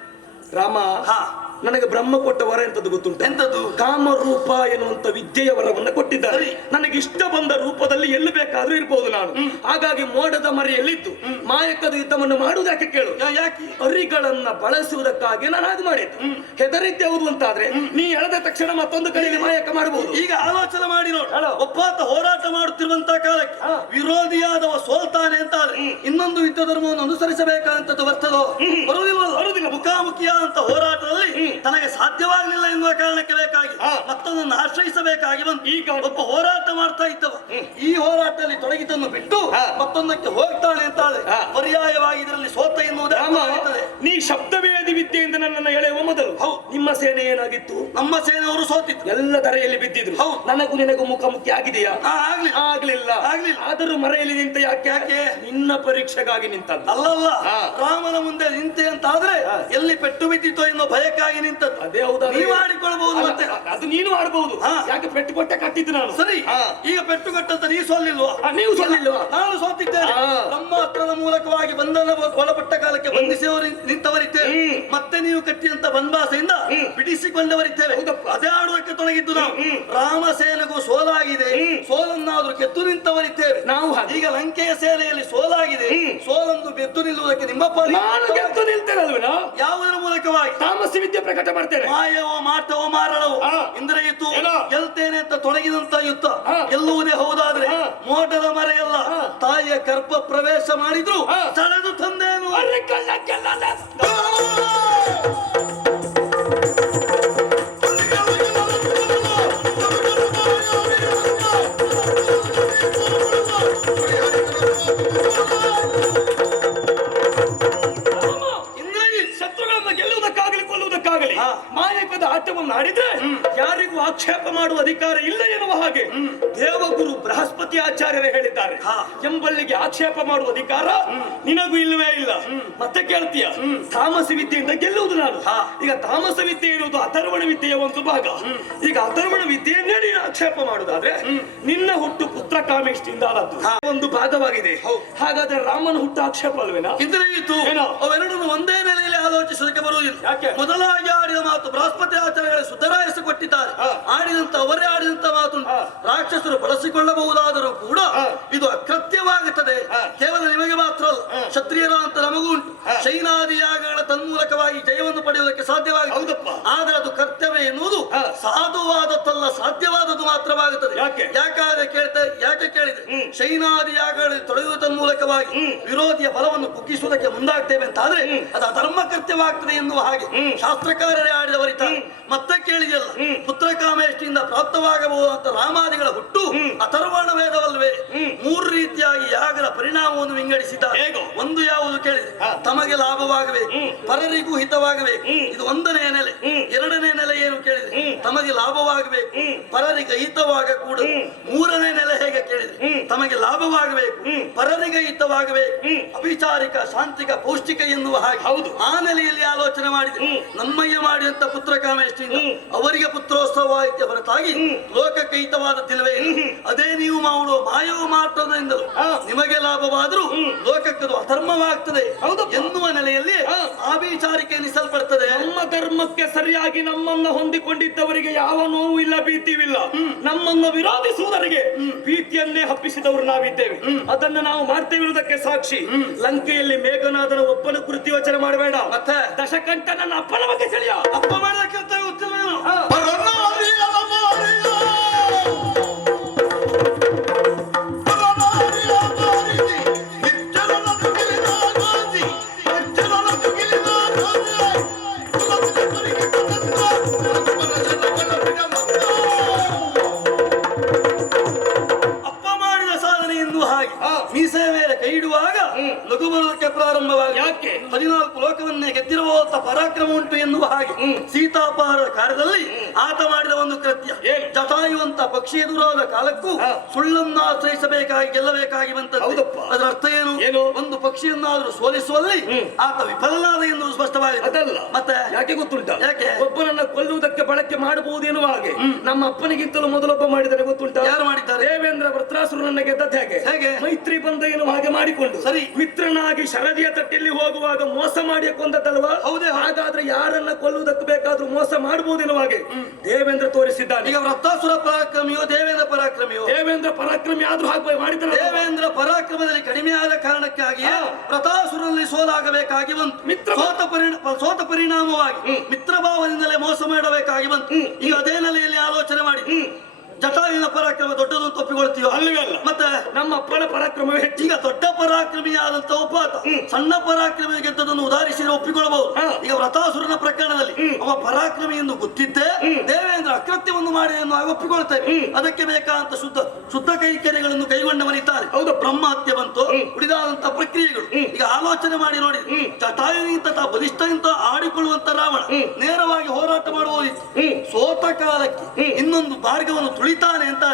ರಾಮ, ಹಾ. ನನಗೆ ಬ್ರಹ್ಮ ಕೊಟ್ಟ ವರ ಎಂತದ್ದು ಗೊತ್ತುಂಟ? ಎಂತದ್ದು? ಕಾಮರೂಪ ಎನ್ನುವಂತ ವಿದ್ಯೆಯ ವರವನ್ನ ಕೊಟ್ಟಿದ್ದಾರೆ. ಸರಿ. ನನಗೆ ಇಷ್ಟ ಬಂದ ರೂಪದಲ್ಲಿ ಎಲ್ಲಿ ಬೇಕಾದ್ರೂ ಇರ್ಬೋದು ನಾನು. ಹಾಗಾಗಿ ಮೋಡದ ಮರೆಯಲ್ಲಿದ್ದು ಮಾಯಕದ ಯುದ್ಧವನ್ನು ಮಾಡುವುದಕ್ಕೆ ಕೇಳು. ಯಾಕೆ? ಅರಿಗಳನ್ನ ಬಳಸುವುದಕ್ಕಾಗಿ ನಾನು ಹಾಗೆ ಮಾಡಿದ್ದು. ಹೆದರಿದ್ದೆ ಯಾವುದು ಅಂತಾದ್ರೆ ನೀ ಎಳೆದ ತಕ್ಷಣ ಮತ್ತೊಂದು ಕಡೆಗೆ ಮಾಯಕ ಮಾಡಬಹುದು. ಈಗ ಆಲೋಚನೆ ಮಾಡಿ ಹೇಳು. ನೋಡು. ಒಬ್ಬಾತ ಹೋರಾಟ ಮಾಡುತ್ತಿರುವಂತಹ ಕಾಲಕ್ಕೆ ಹಾ. ವಿರೋಧಿಯಾದವ ಸೋಲ್ತಾನೆ ಅಂತ ಆದ್ರೆ ಇನ್ನೊಂದು ಯುದ್ಧ ಧರ್ಮವನ್ನು ಅನುಸರಿಸಬೇಕಾದಂತದ್ದು ಬರ್ತದೋ? ಬರುವುದಿಲ್ಲ. ಬರುವುದಿಲ್ಲ. ಮುಖಾಮುಖಿಯಾದಂತ ಹೋರಾಟದಲ್ಲಿ ತನಗೆ ಸಾಧ್ಯವಾಗಲಿಲ್ಲ ಎನ್ನುವ ಕಾರಣಕ್ಕೆ ಬೇಕಾಗಿ ಹಾ. ಮತ್ತೊಂದನ್ನು ಆಶ್ರಯಿಸಬೇಕಾಗಿ ಬಂತು. ಈಗ ಒಬ್ಬ ಹೋರಾಟ ಮಾಡ್ತಾ ಇದ್ದವ ಈ ಹೋರಾಟದಲ್ಲಿ ತೊಡಗಿದ್ದನ್ನು ಬಿಟ್ಟು ಹಾ. ಮತ್ತೊಂದಕ್ಕೆ ಹೋಗ್ತಾನೆ ಅಂತ ಆದ್ರೆ ಹಾ. ಪರ್ಯಾಯವಾಗಿ ಇದರಲ್ಲಿ ಸೋತ ಎನ್ನುವುದೇ ರಾಮ, ಅರ್ಥವಾಗುತ್ತದೆ. ನೀ ಶಬ್ದವೇದಿ ವಿದ್ಯೆಯಿಂದ ನನ್ನನ್ನು ಎಳೆಯುವ ಮೊದಲು ನಿಮ್ಮ ಸೇನೆ ಏನಾಗಿತ್ತು? ನಮ್ಮ ಸೇನೆಯವರು ಸೋತಿತ್ತು. ಎಲ್ಲ ಧರೆಯಲ್ಲಿ ಬಿದ್ದಿದ್ರು. ಹೌದು. ನನಗೂ ನಿನಗೂ ಮುಖಾಮುಖಿ ಆಗಿದೆಯಾ? ಆಗ್ಲಿಲ್ಲ. ಆಗ್ಲಿಲ್ಲ. ಆಗ್ಲಿಲ್ಲ. ಆದರೂ ಮರೆಯಲ್ಲಿ ನಿಂತ ಯಾಕೆ? ಯಾಕೆ? ನಿನ್ನ ಪರೀಕ್ಷೆಗಾಗಿ ನಿಂತದ್ದು. ಅಲ್ಲಲ್ಲ, ಹಾ. ರಾಮನ ಮುಂದೆ ನಿಂತೆ ಅಂತ ಆದ್ರೆ ಹಾ. ಎಲ್ಲಿ ಪೆಟ್ಟು ಬಿದ್ದಿತ್ತೋ ಎನ್ನುವ ಭಯಕ್ಕಾಗಿ ನಿಂತದ್ದು. ಅದೇ ಹೌದಾ? ನೀವು ಆಡಿಕೊಳ್ಬಹುದು. ಅಲ್ಲ, ಮತ್ತೆ ಅದು ನೀನು ಮಾಡಬಹುದು. ಹಾ. ಯಾಕೆ ಪೆಟ್ಟು ಕೊಟ್ಟೆ ಕಟ್ಟಿದ್ದು ನಾನು. ಸರಿ. ಹಾ. ಈಗ ಪೆಟ್ಟು ಕಟ್ಟಂತ ನೀ ಸೋಲಿಲ್ವಾ? ನೀವು ಸೋಲಿಲ್ವಾ? ನಾನು ಸೋತಿದ್ದೇನೆ. ಹಾ. ಬ್ರಹ್ಮಾಸ್ತ್ರದ ಮೂಲಕವಾಗಿ ಬಂಧನ ಒಳಪಟ್ಟ ಕಾಲಕ್ಕೆ ಬಂಧಿಸಿದವರು ನಿಂತವರಿದ್ದೇವೆ. ಮತ್ತೆ ನೀವು ಕಟ್ಟಿಯಂತ ಬನ್ವಾಸೆಯಿಂದ ಬಿಡಿಸಿಕೊಂಡವರಿದ್ದೇವೆ. ಹೌದಪ್ಪ. ಅದೇ ಆಡುವುದಕ್ಕೆ ತೊಡಗಿದ್ದು ನಾವು. ರಾಮಸೇನೆಗೂ ಸೋಲಾಗಿದೆ, ಸೋಲನ್ನಾದ್ರೂ ಗೆದ್ದು ನಿಂತವರಿದ್ದೇವೆ ನಾವು ಹಾಗೆ. ಈಗ ಲಂಕೆಯ ಸೇನೆಯಲ್ಲಿ ಸೋಲಾಗಿದೆ, ಸೋಲನ್ನು ಗೆದ್ದು ನಿಲ್ಲುವುದಕ್ಕೆ ನಿಮ್ಮ ಪಾಲಿಗೆ ನಾನು ಗೆದ್ದು ನಿಲ್ತೇನಲ್ವೇನೋ? ಯಾವುದರ ಮೂಲಕವಾಗಿ? ತಾಮಸಿ ವಿದ್ಯೆ ಪ್ರಕಟ ಮಾಡ್ತೇನೆ. ಮಾಯವೋ ಮಾಟವೋ ಮಾರಣವೋ ಹಾ. ಇಂದ್ರ ಇತ್ತು ಏನೋ? ಗೆಲ್ತೇನೆ ಅಂತ ತೊಡಗಿದಂತ ಯುದ್ಧ ಹಾ. ಗೆಲ್ಲುವುದೇ ಹೌದಾದ್ರೆ ಹಾ. ಮೋಟದ ಮರೆಯಲ್ಲ, ಹಾ. ತಾಯಿಯ ಗರ್ಭ ಪ್ರವೇಶ ಮಾಡಿದ್ರು ಹಾ. ತಳೆದು ತಂದೇನು. ಅರೆ ಕಳ್ಳಕ್ಕೆಲ್ಲ ಅಧಿಕಾರ ಇಲ್ಲ ಎನ್ನುವ ಹಾಗೆ ದೇವಗುರು ಬೃಹಸ್ಪತಿ ಆಚಾರ್ಯರೇ ಹೇಳಿದ್ದಾರೆ. ಎಂಬಲ್ಲಿಗೆ ಆಕ್ಷೇಪ ಮಾಡುವ ಅಧಿಕಾರ ನಿನಗೂ ಇಲ್ಲವೇ ಇಲ್ಲ. ಮತ್ತೆ ಕೇಳ್ತೀಯ ತಾಮಸ ವಿದ್ಯೆಯಿಂದ ಗೆಲ್ಲುವುದು ನಾನು. ಈಗ ತಾಮಸ ವಿದ್ಯೆ ಎನ್ನುವುದು ಅಥರ್ವಣ ವಿದ್ಯೆಯ ಒಂದು ಭಾಗ. ಈಗ ಅಥರ್ವಣ ವಿದ್ಯೆಯನ್ನೇ ನೀನು ಆಕ್ಷೇಪ ಮಾಡುವುದಾದ್ರೆ ನಿನ್ನ ಹುಟ್ಟು ಪುತ್ರ ಕಾಮೇಷ್ಟಿಯಿಂದ ಆದದ್ದು ಒಂದು ಭಾಗವಾಗಿದೆ. ಹಾಗಾದ್ರೆ ರಾಮನ ಹುಟ್ಟು ಆಕ್ಷೇಪ ಅಲ್ವೇನಾ? ಇಂದ್ರಿಯಿತು ಅವೆರಡನ್ನು ಒಂದೇ ನೆಲೆಯಲ್ಲಿ ಆಲೋಚಿಸಲಿಕ್ಕೆ ಬರುವುದಿಲ್ಲ. ಯಾಕೆ? ಮೊದಲಾಗಿ ಆಡಿದ ಮಾತು ಬೃಹಸ್ಪತಿ ಆಚಾರ್ಯಗಳು ಸುಧರಾಯಿಸಿ ಕೊಟ್ಟಿದ್ದಾರೆ. ಆಡಿದಂತ ಅವರೇ ಆಡಿದಂತ ಮಾತು ರಾಕ್ಷಸರು ಬಳಸಿಕೊಳ್ಳಬಹುದಾದರೂ ಕೂಡ ಇದು ಅಕೃತ್ಯವಾಗುತ್ತದೆ. ಕೇವಲ ನಿಮಗೆ ಮಾತ್ರ ಅಲ್ಲ, ಕ್ಷತ್ರಿಯರು ಅಂತ ನಮಗೂ ಉಂಟು. ಶೈನಾದಿ ಯಾಗಗಳ ತನ್ಮೂಲಕವಾಗಿ ಜಯವನ್ನು ಪಡೆಯುವುದಕ್ಕೆ ಸಾಧ್ಯವಾಗುತ್ತೆ. ಆದರೆ ಅದು ಕರ್ತವ್ಯ ಎನ್ನುವುದು ಸಾಧುವಾದದ್ದಲ್ಲ, ಸಾಧ್ಯವಾದದ್ದು ಮಾತ್ರವಾಗುತ್ತದೆ. ಯಾಕೆ ಕೇಳಿದ್ರೆ ಶೈನಾದಿ ಯಾಗಗಳಲ್ಲಿ ತೊಳೆಯುವ ತನ್ಮೂಲಕವಾಗಿ ವಿರೋಧಿಯ ಬಲವನ್ನು ಕುಗ್ಗಿಸುವುದಕ್ಕೆ ಮುಂದಾಗ್ತೇವೆ ಅಂತ ಆದ್ರೆ ಅದು ಅಧರ್ಮ ಕೃತ್ಯವಾಗ್ತದೆ ಎನ್ನುವ ಹಾಗೆ ಶಾಸ್ತ್ರಕಾರರೇ ಆಡಿದವರಿದ್ದಾರೆ. ಮತ್ತೆ ಕೇಳಿದೆಯಲ್ಲ, ಪುತ್ರ ಕಾಮೇಷ್ಟಿಯಿಂದ ಪ್ರಾಪ್ತವಾಗಬಹುದಂತ ರಾಮಾದಿಗಳ ಹುಟ್ಟು ಅಥರ್ವಣ ವೇದವಲ್ವೇ? ಮೂರು ರೀತಿಯಾಗಿ ಯಾಗದ ಪರಿಣಾಮವನ್ನು ವಿಂಗಡಿಸಿದ್ದಾರೆ. ಒಂದು ಯಾವುದು ಕೇಳಿದ್ರೆ ತಮಗೆ ಲಾಭವಾಗಬೇಕು, ಪರರಿಗೂ ಹಿತವಾಗಬೇಕು, ಇದು ಒಂದನೇ ನೆಲೆ. ಎರಡನೇ ನೆಲೆ ಏನು ಕೇಳಿದ್ರೆ ತಮಗೆ ಲಾಭವಾಗಬೇಕು, ಪರರಿಗೆ ಹಿತವಾಗಕೂಡದು. ಮೂರನೇ ನೆಲೆ ಹೇಗೆ ಕೇಳಿದ್ರೆ ತಮಗೆ ಲಾಭವಾಗಬೇಕು, ಪರರಿಗೆ ಹಿತವಾಗಬೇಕು, ಅಭಿಚಾರಿಕ, ಶಾಂತಿಕ, ಪೌಷ್ಟಿಕ ಎನ್ನುವ ಹಾಗೆ. ಹೌದು, ಆ ನೆಲೆಯಲ್ಲಿ ಆಲೋಚನೆ ಮಾಡಿದ್ರೆ ನಮ್ಮಯ್ಯ ಮಾಡಿದಂತ ಪುತ್ರ ಕಾಮೇಷ್ಟಿಯಿಂದ ಅವರಿಗೆ ಪುತ್ರೋತ್ಸವಕ್ಕೆ ಹೊರತಾಗಿ ಲೋಕಕ್ಕೆ ಹಿತವಾದದ್ದಿಲ್ಲವೇ? ಅದೇ ನೀವು ಮಾಡುವ ಮಾಯವ ಮಾತ್ರದಿಂದಲೂ ನಿಮಗೆ ಲಾಭವಾದರೂ ಲೋಕಕ್ಕದು ಅಧರ್ಮವಾಗ್ತದೆ ಎನ್ನುವ ನೆಲೆಯಲ್ಲಿ ಆಭಿಚಾರಿಕೆ ಎನಿಸಲ್ಪಡ್ತದೆ. ನಮ್ಮ ಧರ್ಮಕ್ಕೆ ಸರಿಯಾಗಿ ನಮ್ಮನ್ನು ಹೊಂದಿಕೊಂಡಿದ್ದವರಿಗೆ ಯಾವ ನೋವು ಇಲ್ಲ, ಭೀತಿವಿಲ್ಲ. ನಮ್ಮನ್ನು ವಿರೋಧಿಸುವುದರಿಗೆ ಭೀತಿಯನ್ನೇ ಹಬ್ಬಿಸಿದವರು ನಾವಿದ್ದೇವೆ. ಅದನ್ನು ನಾವು ಮಾಡ್ತೇವೆ ಇರುವುದಕ್ಕೆ ಸಾಕ್ಷಿ. ಲಂಕೆಯಲ್ಲಿ ಮೇಘನಾದನ ಒಪ್ಪನ ಕೃತಿ ವಚನ ಮಾಡಬೇಡ, ಮತ್ತೆ ದಶಕಂಠ ನನ್ನ ಅಪ್ಪನ ಬಗ್ಗೆ ತಿಳಿಯ. ಅಪ್ಪ ಮಾಡಕ್ಕೆ ಗೊತ್ತಿಲ್ವೇನು? ಮೀಸೆಯ ಮೇಲೆ ಕೈ ಇಡುವಾಗ ಲಘು ಬರುವುದಕ್ಕೆ ಪ್ರಾರಂಭವಾಗಿ. ಯಾಕೆ? 14 ಲೋಕವನ್ನೇ ಗೆದ್ದಿರುವಂತ ಪರಾಕ್ರಮ ಉಂಟು ಎನ್ನುವ ಹಾಗೆ ಸೀತಾಪಹಾರದ ಕಾರ್ಯದಲ್ಲಿ ಆತ ಮಾಡಿದ ಒಂದು ಕೃತ್ಯ. ಜಟಾಯುವಂತ ಪಕ್ಷಿ ಎದುರಾದ ಕಾಲಕ್ಕೂ ಸುಳ್ಳನ್ನು ಆಶ್ರಯಿಸಬೇಕಾಗಿ ಗೆಲ್ಲಬೇಕಾಗಿ ಬಂತದ್ದು. ಅದರ ಅರ್ಥ ಏನು? ಒಂದು ಪಕ್ಷಿಯನ್ನಾದ್ರೂ ಸೋಲಿಸುವಲ್ಲಿ ಆತ ವಿಫಲನಾದ ಎನ್ನುವುದು ಸ್ಪಷ್ಟವಾಗಿದೆ. ಅದಲ್ಲ ಮತ್ತೆ ಯಾಕೆ ಗೊತ್ತುಂಟ? ಯಾಕೆ? ಒಬ್ಬನನ್ನ ಕೊಲ್ಲುವುದಕ್ಕೆ ಬಳಕೆ ಮಾಡಬಹುದು ಎನ್ನುವ ಹಾಗೆ ನಮ್ಮ ಅಪ್ಪನಿಗಿಂತಲೂ ಮೊದಲೊಬ್ಬ ಮಾಡಿದರೆ ಗೊತ್ತುಂಟ? ಯಾರು ಮಾಡಿದ್ದಾರೆ? ದೇವೇಂದ್ರ ವೃತ್ರಾಸುರನನ್ನ ಗೆದ್ದದ್ದು ಹೇಗೆ? ಮೈತ್ರಿ ಬಂದ ಎನ್ನುವ ಹಾಗೆ ಮಾಡಿಕೊಂಡು ಸರಿ ಮಿತ್ರನಾಗಿ ಶರದಿಯ ತಟ್ಟಿಯಲ್ಲಿ ಹೋಗುವಾಗ ಮೋಸ ಮಾಡಿ ಕೊಂದದ್ದಲ್ವಾ? ಹೌದೇ? ಹಾಗಾದ್ರೆ ಯಾರನ್ನ ಕೊಲ್ಲುವುದಕ್ಕೆ ಬೇಕಾದ್ರೂ ಮೋಸ ಮಾಡಬಹುದು ಎನ್ನುವ ಹಾಗೆ ದೇವೇಂದ್ರ ತೋರಿಸಿದ್ದಾನೆ. ಈಗ ವೃತ್ತಾಸುರ ಪರಾಕ್ರಮಿಯೋ ದೇವೇಂದ್ರ ಪರಾಕ್ರಮಿಯೋ? ದೇವೇಂದ್ರ ಪರಾಕ್ರಮಿ ಆದ್ರೂ ಹಾಗೆ ಮಾಡಿದ್ದಾನೆ. ದೇವೇಂದ್ರ ಪರಾಕ್ರಮದಲ್ಲಿ ಕಡಿಮೆ ಆದ ಕಾರಣಕ್ಕಾಗಿ ವೃತ್ತಾಸುರನಲ್ಲಿ ಸೋಲಾಗಬೇಕಾಗಿ ಬಂತು. ಸೋತ ಪರಿಣಾಮವಾಗಿ ಮಿತ್ರಭಾವದಿಂದಲೇ ಮೋಸ ಮಾಡಬೇಕಾಗಿ ಬಂತು. ಈಗ ಅದೇ ನೆಲೆಯಲ್ಲಿ ಆಲೋಚನೆ ಮಾಡಿ ಜಟಾಯುವಿನ ಪರಾಕ್ರಮ ದೊಡ್ಡದು ಅಂತ ಒಪ್ಪಿಕೊಳ್ತೀವೋ? ಅಲ್ಲವೇ ಅಲ್ಲ. ಮತ್ತೆ ನಮ್ಮ ಅಪ್ಪನ ಪರಾಕ್ರಮವೇ ಹೆಚ್ಚೀಗ ದೊಡ್ಡ ಪರಾಕ್ರಮಿಯಾದಂತ ಉಪಾತ ಸಣ್ಣ ಪರಾಕ್ರಮಿ ಗೆದ್ದದನ್ನು ಉದಾಹರಿಸಿ ಒಪ್ಪಿಕೊಳ್ಳಬಹುದು. ಈಗ ವೃತಾಸುರನ ಪ್ರಕರಣದಲ್ಲಿ ಅವ ಪರಾಕ್ರಮಿ ಎಂದು ಗೊತ್ತಿದ್ದೇ ದೇವೇಂದ್ರ ಅಕೃತ್ಯವನ್ನು ಮಾಡಿದೆ ಎಂದು ಒಪ್ಪಿಕೊಳ್ತೇವೆ. ಅದಕ್ಕೆ ಬೇಕಾದಂತ ಶುದ್ಧ ಕೈಕೆರೆಗಳನ್ನು ಕೈಗೊಂಡವನಿದ್ದಾರೆ. ಹೌದು, ಬ್ರಹ್ಮ ಹತ್ಯೆ ಬಂತು, ಉಳಿದಾದಂತ ಪ್ರಕ್ರಿಯೆಗಳು. ಈಗ ಆಲೋಚನೆ ಮಾಡಿ ನೋಡಿ, ಜಟಾಯುವಿಗಿಂತ ಬಲಿಷ್ಠ ಅಂತ ಆಡಿಕೊಳ್ಳುವಂತ ರಾವಣ ನೇರವಾಗಿ ಹೋರಾಟ ಮಾಡಬಹುದಿತ್ತು. ಸೋತ ಕಾಲಕ್ಕೆ ಇನ್ನೊಂದು ಮಾರ್ಗವನ್ನು ತುಳಿತಾನೆ ಅಂತ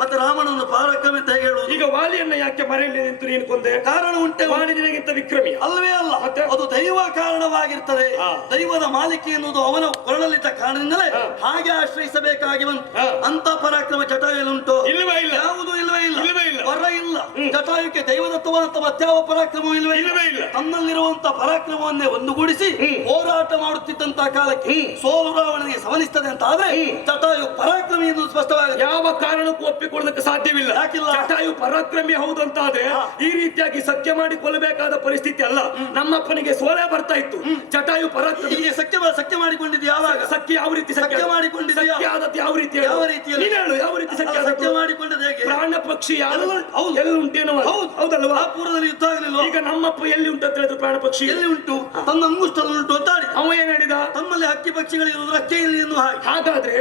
ಮತ್ತೆ ರಾಮನನ್ನು ಪರಾಕ್ರಮಿ ಅಂತ ಹೇಳುವುದು. ಈಗ ವಾಲಿಯನ್ನ ಯಾಕೆ ಮರೆಯಲ್ಲಿ ನಿಂತು ನೀನು ಕೊಂದೆ? ಕಾರಣ ಉಂಟೆ? ವಾಲಿ ನಿನಗಿಂತ ವಿಕ್ರಮಿ ಅಲ್ವೇ ಅಲ್ಲ? ಮತ್ತೆ ಅದು ದೈವ ಕಾರಣವಾಗಿರ್ತದೆ. ದೈವದ ಮಾಲಿಕೆ ಎನ್ನುವುದು ಅವನ ಕೊರಳಲ್ಲಿದ್ದ ಕಾರಣದಿಂದಲೇ ಹಾಗೆ ಆಶ್ರಯಿಸಬೇಕಾಗಿ ಬಂತು. ಅಂತ ಪರಾಕ್ರಮ ಜಟಾಯುವಿನಲ್ಲಿ ಉಂಟು? ಇಲ್ಲವೇ ಇಲ್ಲ. ಯಾವುದು ಇಲ್ಲವೇ ಇಲ್ಲ. ವರ ಇಲ್ಲ. ಜಟಾಯುಕ್ಕೆ ದೈವದತ್ತವಾದಂತ ಮತ್ಯಾವ ಪರಾಕ್ರಮವೂ ಇಲ್ಲವೇ ಇಲ್ಲ. ತನ್ನಲ್ಲಿರುವಂತ ಪರಾಕ್ರಮವನ್ನೇ ಒಂದುಗೂಡಿಸಿ ಹೋರಾಟ ಮಾಡುತ್ತಿದ್ದಂತಹ ಕಾಲಕ್ಕೆ ಸೋಲು ರಾವಣನಿಗೆ ಸಮನಿಸ್ತದೆ ಅಂತ ಆದ್ರೆ ಜಟಾಯು ಪರಾಕ್ರಮಿ ಎನ್ನುವುದು ಸ್ಪಷ್ಟವಾಗಿ ಯಾವ ಕಾರಣಕ್ಕೂ ಒಪ್ಪಿಕೊಳ್ಳೋದಕ್ಕೆ ಸಾಧ್ಯವಿಲ್ಲ. ಜಟಾಯು ಪರಾಕ್ರಮಿ ಹೌದು ಅಂತ ಆದ್ರೆ ಈ ರೀತಿಯಾಗಿ ಸತ್ಯ ಮಾಡಿ ಕೊಲ್ಲಬೇಕಾದ ಪರಿಸ್ಥಿತಿ ಅಲ್ಲ. ನಮ್ಮಪ್ಪನಿಗೆ ಸೋಲೆ ಬರ್ತಾ ಇತ್ತು. ಜಟಾಯು ಪರಾಕ್ರಮಿ ಸತ್ಯ ಮಾಡಿಕೊಂಡಿದ್ದು ಯಾವಾಗ? ಸತ್ಯ ಯಾವ ರೀತಿ ಸತ್ಯ ಮಾಡಿಕೊಂಡಿದ್ದು? ಯಾವ ರೀತಿ ಯಾವ ರೀತಿ ಸತ್ಯ ಮಾಡಿಕೊಂಡದ್ದು ಹೇಗೆ? ಪ್ರಾಣ ಪಕ್ಷಿ ಎಲ್ಲಿ ಉಂಟೇನೋ ಹೌದಲ್ವಾ? ಆ ಪೂರ್ವದಲ್ಲಿ ಯುದ್ಧ ಆಗಲಿಲ್ಲ. ಈಗ ನಮ್ಮಪ್ಪ ಎಲ್ಲಿ ಉಂಟು ಅಂತ ಹೇಳಿದ್ರು? ಪ್ರಾಣ ಪಕ್ಷಿ ಎಲ್ಲಿ ಉಂಟು? ತನ್ನ ಅಂಗುಷ್ಟದಲ್ಲಿ ಉಂಟು ಅಂತ ಅವ ಏನ್ ಹೇಳಿದ? ತಮ್ಮಲ್ಲಿ ಹಕ್ಕಿ ಪಕ್ಷಿಗಳಿರುವುದು ರಕ್ಕೆ ಇಲ್ಲಿ ಎನ್ನುವ ಹಾಗೆ. ಹಾಗಾದ್ರೆ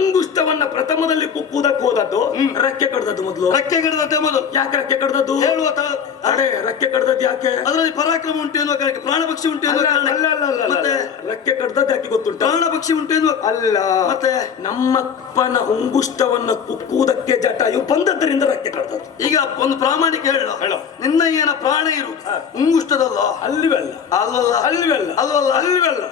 ಅಂಗುಷ್ಟವನ್ನ ಪ್ರಥಮದಲ್ಲಿ ಕುಕ್ಕುದಕ್ಕೆ ಹೋದದ್ದು ರೆಕ್ಕೆ ಕಡ್ದದ್ದು ಮೊದಲು. ರೆಕ್ಕೆ ಕಡ್ದದ್ದೇ ಮೊದಲು. ಯಾಕೆ ರೆಕ್ಕೆ ಕಡ್ದದ್ದು ಹೇಳುವ ಅಡೆ ರೆಕ್ಕೆ ಕಡ್ದದ್ದು ಯಾಕೆ? ಅದರಲ್ಲಿ ಪರಾಕ್ರಮ ಉಂಟು ಎನ್ನುವ ಕಾರಣಕ್ಕೆ, ಪ್ರಾಣ ಪಕ್ಷಿ ಉಂಟು ಎನ್ನುವ ಕಾರಣಕ್ಕೆ. ಮತ್ತೆ ರೆಕ್ಕೆ ಕಡ್ದದ್ದು ಯಾಕೆ ಗೊತ್ತುಂಟ? ಪ್ರಾಣ ಪಕ್ಷಿ ಉಂಟು ಎನ್ನುವ ಅಲ್ಲ, ಮತ್ತೆ ನಮ್ಮಪ್ಪನ ಉಂಗುಷ್ಟವನ್ನ ಕುಕ್ಕುವುದಕ್ಕೆ ಜಟಾಯು ಬಂದದ್ದರಿಂದ ರೆಕ್ಕೆ ಕಡ್ದದ್ದು. ಈಗ ಒಂದು ಪ್ರಾಮಾಣಿಕ ಹೇಳು. ನಿನ್ನ ಏನ ಪ್ರಾಣ ಇರು ಉಂಗುಷ್ಟದಲ್ಲ ಅಲ್ವಲ್ಲ ಅಲ್ವಲ್ಲ ಅಲ್ವಲ್ಲ ಅಲ್ವಲ್ಲ ಅಲ್ವಲ್ಲ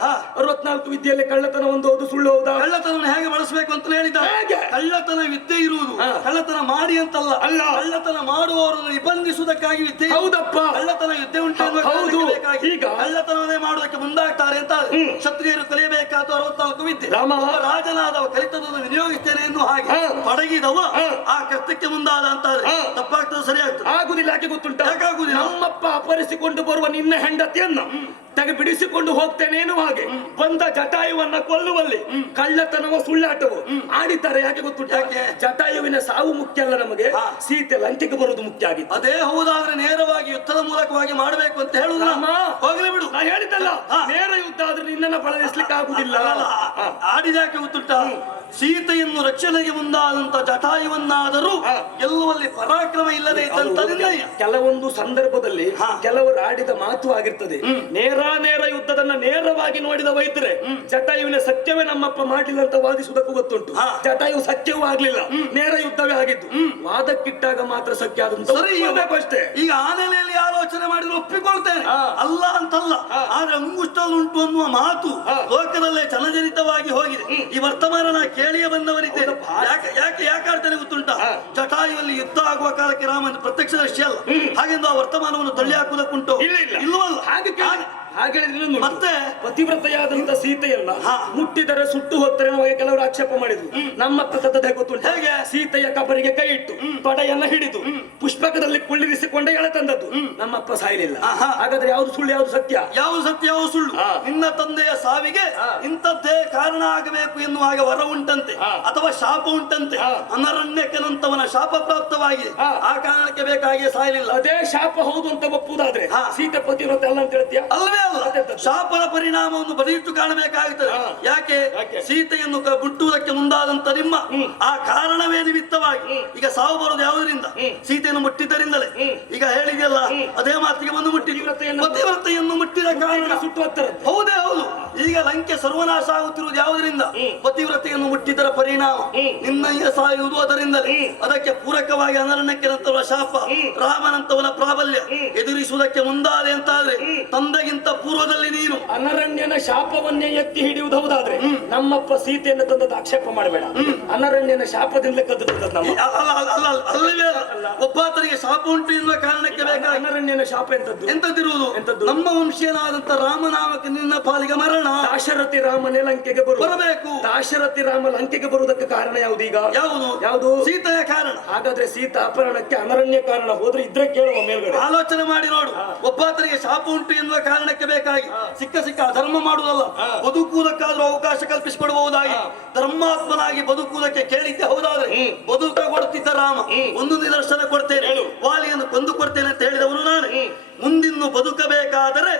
64 ವಿದ್ಯೆಯಲ್ಲಿ ಕಳ್ಳತನ ಒಂದು ಹೌದು ಸುಳ್ಳು ಹೌದಾ? ಕಳ್ಳತನ ಹೇಗೆ ಬಳಸಬೇಕು ಅಂತ ಹೇಳಿದ. ಹೇಗೆ? ಕಳ್ಳತನ ವಿದ್ಯೆ ಇರುವುದು ಕಳ್ಳತನ ಮಾಡಿ ಅಂತಲ್ಲ. ಅಲ್ಲ, ಕಳ್ಳತನ ಮಾಡುವವರನ್ನು ನಿಬಂಧಿಸುವುದಕ್ಕಾಗಿ ವಿದ್ಯೆ. ಹೌದಪ್ಪ, ಕಳ್ಳತನ ಯುದ್ಧ ಉಂಟು ಎನ್ನುವ ಹೌದು. ಕಾರಣಕ್ಕೆ ಈಗ ಕಳ್ಳತನವನ್ನೇ ಮಾಡುವುದಕ್ಕೆ ಮುಂದಾಗ್ತಾರೆ ಅಂತ ಕ್ಷತ್ರಿಯರು ಕಲಿಯಬೇಕಾದ 64 ವಿದ್ಯೆ. ರಾಮ ರಾಜನಾದವ ಕಲಿತದನ್ನು ವಿನಿಯೋಗಿಸ್ತೇನೆ ಎನ್ನುವ ಹಾಗೆ ಪಡಗಿದವ ಆ ಕೃತ್ಯಕ್ಕೆ ಮುಂದಾದ ಅಂತಾದ್ರೆ ತಪ್ಪಾಗ್ತದೆ, ಸರಿಯಾಗ್ತದೆ? ಆಗುದಿಲ್ಲ. ಯಾಕೆ ಗೊತ್ತುಂಟ? ಯಾಕಾಗುದಿಲ್ಲ? ನಮ್ಮಪ್ಪ ಅಪಹರಿಸಿಕೊಂಡು ಬರುವ ನಿನ್ನ ಹೆಂಡತಿಯನ್ನ ತೆಗೆ ಬಿಡಿಸಿಕೊಂಡು ಹೋಗ್ತೇನೆ ಎನ್ನುವ ಹಾಗೆ ಬಂದ ಜಟಾಯುವನ್ನ ಕೊಲ್ಲುವಲ್ಲಿ ಕಳ್ಳತನವ ಸುಳ್ಳಾಟವು ಆಡಿದ್ದಾರೆ. ಯಾಕೆ ಗೊತ್ತುಂಟ? ಜಟಾಯುವಿನ ಸಾವು ಮುಖ್ಯ ಅಲ್ಲ ನಮಗೆ, ಸೀತೆ ಲಂಕೆಗೆ ಬರುವುದು ಮುಖ್ಯ ಆಗಿತ್ತು. ಅದೇ ಹೌದಾದ್ರೆ ನೇರವಾಗಿ ಯುದ್ಧದ ಮೂಲಕವಾಗಿ ಮಾಡಬೇಕು ಅಂತ ಹೇಳುದು. ಹೋಗಲಿ ಬಿಡು, ನಾ ಹೇಳಿದ್ದಲ್ಲ, ನೇರ ಯುದ್ಧ ಆದ್ರೆ ನಿನ್ನನ್ನ ಬಳಲಿಸ್ಲಿಕ್ಕೆ ಆಗುದಿಲ್ಲ. ಆಡಿದಾಕೆ ಗೊತ್ತುಂಟ? ಸೀತೆಯನ್ನು ರಕ್ಷಣೆಗೆ ಮುಂದಾದಂತ ಜಟಾಯುವನ್ನಾದರೂ ಗೆಲ್ಲುವಲ್ಲಿ ಪರಾಕ್ರಮ ಇಲ್ಲದೆ ಇದ್ದಂತ ಕೆಲವೊಂದು ಸಂದರ್ಭದಲ್ಲಿ ಕೆಲವರು ಆಡಿದ ಮಾತು ಆಗಿರ್ತದೆ. ನೇರ ಯುದ್ಧದನ್ನ ನೇರವಾಗಿ ನೋಡಿದ ವೈದ್ಯರೆ ಜಟಾಯುವಿನ ಸತ್ಯವೇ ನಮ್ಮಪ್ಪ ಮಾಡಲಿಲ್ಲ ಅಂತ ವಾದಿಸುವುದಕ್ಕೂ ಗೊತ್ತುಂಟು. ಜಟಾಯು ಸತ್ಯವೂ ಆಗ್ಲಿಲ್ಲ, ನೇರ ಯುದ್ಧವೇ ಆಗಿದ್ದು. ವಾದಕ್ಕಿಟ್ಟಾಗ ಮಾತ್ರ ಸತ್ಯ ಆದಂತ ಅಷ್ಟೇ. ಈಗ ಆ ನೆಲೆಯಲ್ಲಿ ಆಲೋಚನೆ ಮಾಡಿದ್ರೆ ಒಪ್ಪಿಕೊಳ್ತೇನೆ, ಅಲ್ಲ ಅಂತಲ್ಲ. ಆದ್ರೆ ಅಂಗುಷ್ಟಲ್ ಉಂಟು ಅನ್ನುವ ಮಾತು ಲೋಕದಲ್ಲೇ ಜನಜನಿತವಾಗಿ ಹೋಗಿದೆ. ಈ ವರ್ತಮಾನ ಕೇಳಿಯೇ ಬಂದವರಿದ್ದೇನೆ. ಯಾಕೆ ಆಡ್ತಾನೆ ಗೊತ್ತುಂಟ? ಜಟಾಯುವಲ್ಲಿ ಯುದ್ಧ ಆಗುವ ಕಾಲಕ್ಕೆ ರಾಮನ ಪ್ರತ್ಯಕ್ಷ ದೃಶ್ಯ ಅಲ್ಲ, ಹಾಗೆಂದು ಆ ವರ್ತಮಾನವನ್ನು ತಳ್ಳಿ ಹಾಕುವುದಕ್ಕುಂಟು ಇಲ್ಲವಲ್ಲ. ಹಾಗೆ ಮತ್ತೆ ಪತಿವ್ರತೆಯಾದಂತ ಸೀತೆಯನ್ನ ಮುಟ್ಟಿದರೆ ಸುಟ್ಟು ಹೋಗ್ತಾರೆ ಕೆಲವರು ಆಕ್ಷೇಪ ಮಾಡಿದ್ರು. ನಮ್ಮಪ್ಪ ತದ್ದದೇ ಗೊತ್ತುಂಟು. ಹೇಗೆ? ಸೀತೆಯ ಕಬರಿಗೆ ಕೈ ಇಟ್ಟು ಪಡೆಯನ್ನ ಹಿಡಿದು ಪುಷ್ಪಕದಲ್ಲಿ ಕುಳ್ಳಿರಿಸಿಕೊಂಡೇ ಎಳೆ ತಂದದ್ದು. ನಮ್ಮಪ್ಪ ಸಾಯಲಿಲ್ಲ. ಹಾಗಾದ್ರೆ ಯಾವ್ದು ಸುಳ್ಳು ಯಾವ್ದು ಸತ್ಯ? ಯಾವ್ದು ಸತ್ಯ ಯಾವ್ದು ಸುಳ್ಳು? ನಿನ್ನ ತಂದೆಯ ಸಾವಿಗೆ ಇಂಥದ್ದೇ ಕಾರಣ ಆಗಬೇಕು ಎನ್ನುವ ಹಾಗೆ ವರ ಉಂಟಂತೆ ಅಥವಾ ಶಾಪ ಉಂಟಂತೆ. ಅನರಣ್ಯಕನಂತವನ ಶಾಪ ಪ್ರಾಪ್ತವಾಗಿದೆ, ಆ ಕಾರಣಕ್ಕೆ ಬೇಕಾಗಿ ಸಾಯಲಿಲ್ಲ. ಅದೇ ಶಾಪ ಹೌದು ಅಂತ ಒಪ್ಪುದಾದ್ರೆ ಸೀತೆ ಪತಿವ್ರತೆ ಅಲ್ಲ ಅಂತ ಹೇಳ್ತೀಯ? ಅಲ್ವೇ ಅಲ್ಲ. ಶಾಪದ ಪರಿಣಾಮವನ್ನು ಬದಿಯಿಟ್ಟು ಕಾಣಬೇಕಾಗುತ್ತದೆ. ಯಾಕೆ? ಸೀತೆಯನ್ನು ಮುಟ್ಟುವುದಕ್ಕೆ ಮುಂದಾದಂತ ನಿಮ್ಮ ಆ ಕಾರಣವೇ ನಿಮಿತ್ತವಾಗಿ ಈಗ ಸಾವು ಬರೋದು ಯಾವುದರಿಂದ? ಸೀತೆಯನ್ನು ಮುಟ್ಟಿದ್ದರಿಂದಲೇ. ಈಗ ಹೇಳಿದೆಯಲ್ಲ, ಅದೇ ಮಾತಿಗೆ ಬಂದು ಪತಿವ್ರತೆಯನ್ನು ಮುಟ್ಟಿದ ಕಾರಣ ಸುಟ್ಟು ಹೋಗ್ತಾರೆ. ಹೌದೇ ಹೌದು. ಈಗ ಲಂಕೆ ಸರ್ವನಾಶ ಆಗುತ್ತಿರುವುದು ಯಾವುದರಿಂದ? ಪತಿವ್ರತೆಯನ್ನು ಮುಟ್ಟಿದರ ಪರಿಣಾಮ. ನಿನ್ನಯ್ಯ ಸಾಯುವುದು ಅದರಿಂದಲೇ. ಅದಕ್ಕೆ ಪೂರಕವಾಗಿ ಅನರಣ್ಯಕ್ಕನಂತವರ ಶಾಪ, ರಾಮನಂತವನ ಪ್ರಾಬಲ್ಯ ಎದುರಿಸುವುದಕ್ಕೆ ಮುಂದಾದೆ ಅಂತಾದ್ರೆ ತಂದೆಗಿಂತ ಪೂರ್ವದಲ್ಲಿ ನೀನು ಅನರಣ್ಯನ ಶಾಪವನ್ನೇ ಎತ್ತಿ ಹಿಡಿಯುವುದು ಹೌದಾದ್ರೆ ನಮ್ಮಪ್ಪ ಸೀತೆಯನ್ನು ತಂದದ್ದು ಆಕ್ಷೇಪ ಮಾಡಬೇಡ. ಅನರಣ್ಯನ ಶಾಪದಿಂದಲೇ ಕದ್ದು ತಂದದ್ದು ನಮ್ಮ. ಅಲ್ಲವೇ ಅಲ್ಲ. ಒಬ್ಬಾತನಿಗೆ ಶಾಪ ಉಂಟು ಎನ್ನುವ ಕಾರಣಕ್ಕೆ ಬೇಕಾಗಿ ಅನರಣ್ಯನ ಶಾಪ ಎಂತದ್ದಿರುವುದು? ನಮ್ಮ ವಂಶೀಯನಾದಂತ ರಾಮನಾಮಕ ನಿನ್ನ ಪಾಲಿಗೆ ಮರಣ. ದಾಶರಥಿ ರಾಮನೇ ಲಂಕೆಗೆ ಬರಬೇಕು. ದಾಶರಥಿ ರಾಮ ಲಂಕೆಗೆ ಬರುವುದಕ್ಕೆ ಕಾರಣ ಯಾವುದು? ಈಗ ಯಾವುದು? ಸೀತೆಯ ಕಾರಣ. ಹಾಗಾದ್ರೆ ಸೀತಾ ಅಪಹರಣಕ್ಕೆ ಅನರಣ್ಯ ಕಾರಣ ಹೋದ್ರೆ ಇದ್ರೆ ಕೇಳುವ ಮೇಲ್ಗಡೆ ಆಲೋಚನೆ ಮಾಡಿ ನೋಡು. ಒಬ್ಬಾತನಿಗೆ ಶಾಪ ಉಂಟು ಎನ್ನುವ ಕಾರಣಕ್ಕೆ ಬೇಕಾಗಿ ಸಿಕ್ಕ ಅಧರ್ಮ ಮಾಡುವುದಲ್ಲ, ಬದುಕುವುದಕ್ಕಾದ್ರೂ ಅವಕಾಶ ಕಲ್ಪಿಸಿಕೊಡಬಹುದಾಗಿ ಧರ್ಮಾತ್ಮನಾಗಿ ಬದುಕುವುದಕ್ಕೆ ಕೇಳಿದ್ದೆ ಹೌದಾದ್ರೆ ಬದುಕ ಕೊಡ್ತಿದ್ದ ರಾಮ ಒಂದು ನಿದರ್ಶನ ಕೊಡ್ತೇನೆ, ವಾಲಿಯನ್ನು ಕೊಂದು ಕೊಡ್ತೇನೆ ಅಂತ ಹೇಳಿದವನು ನಾನು. ಮುಂದಿನ್ನು ಬದುಕಬೇಕಾದರೆ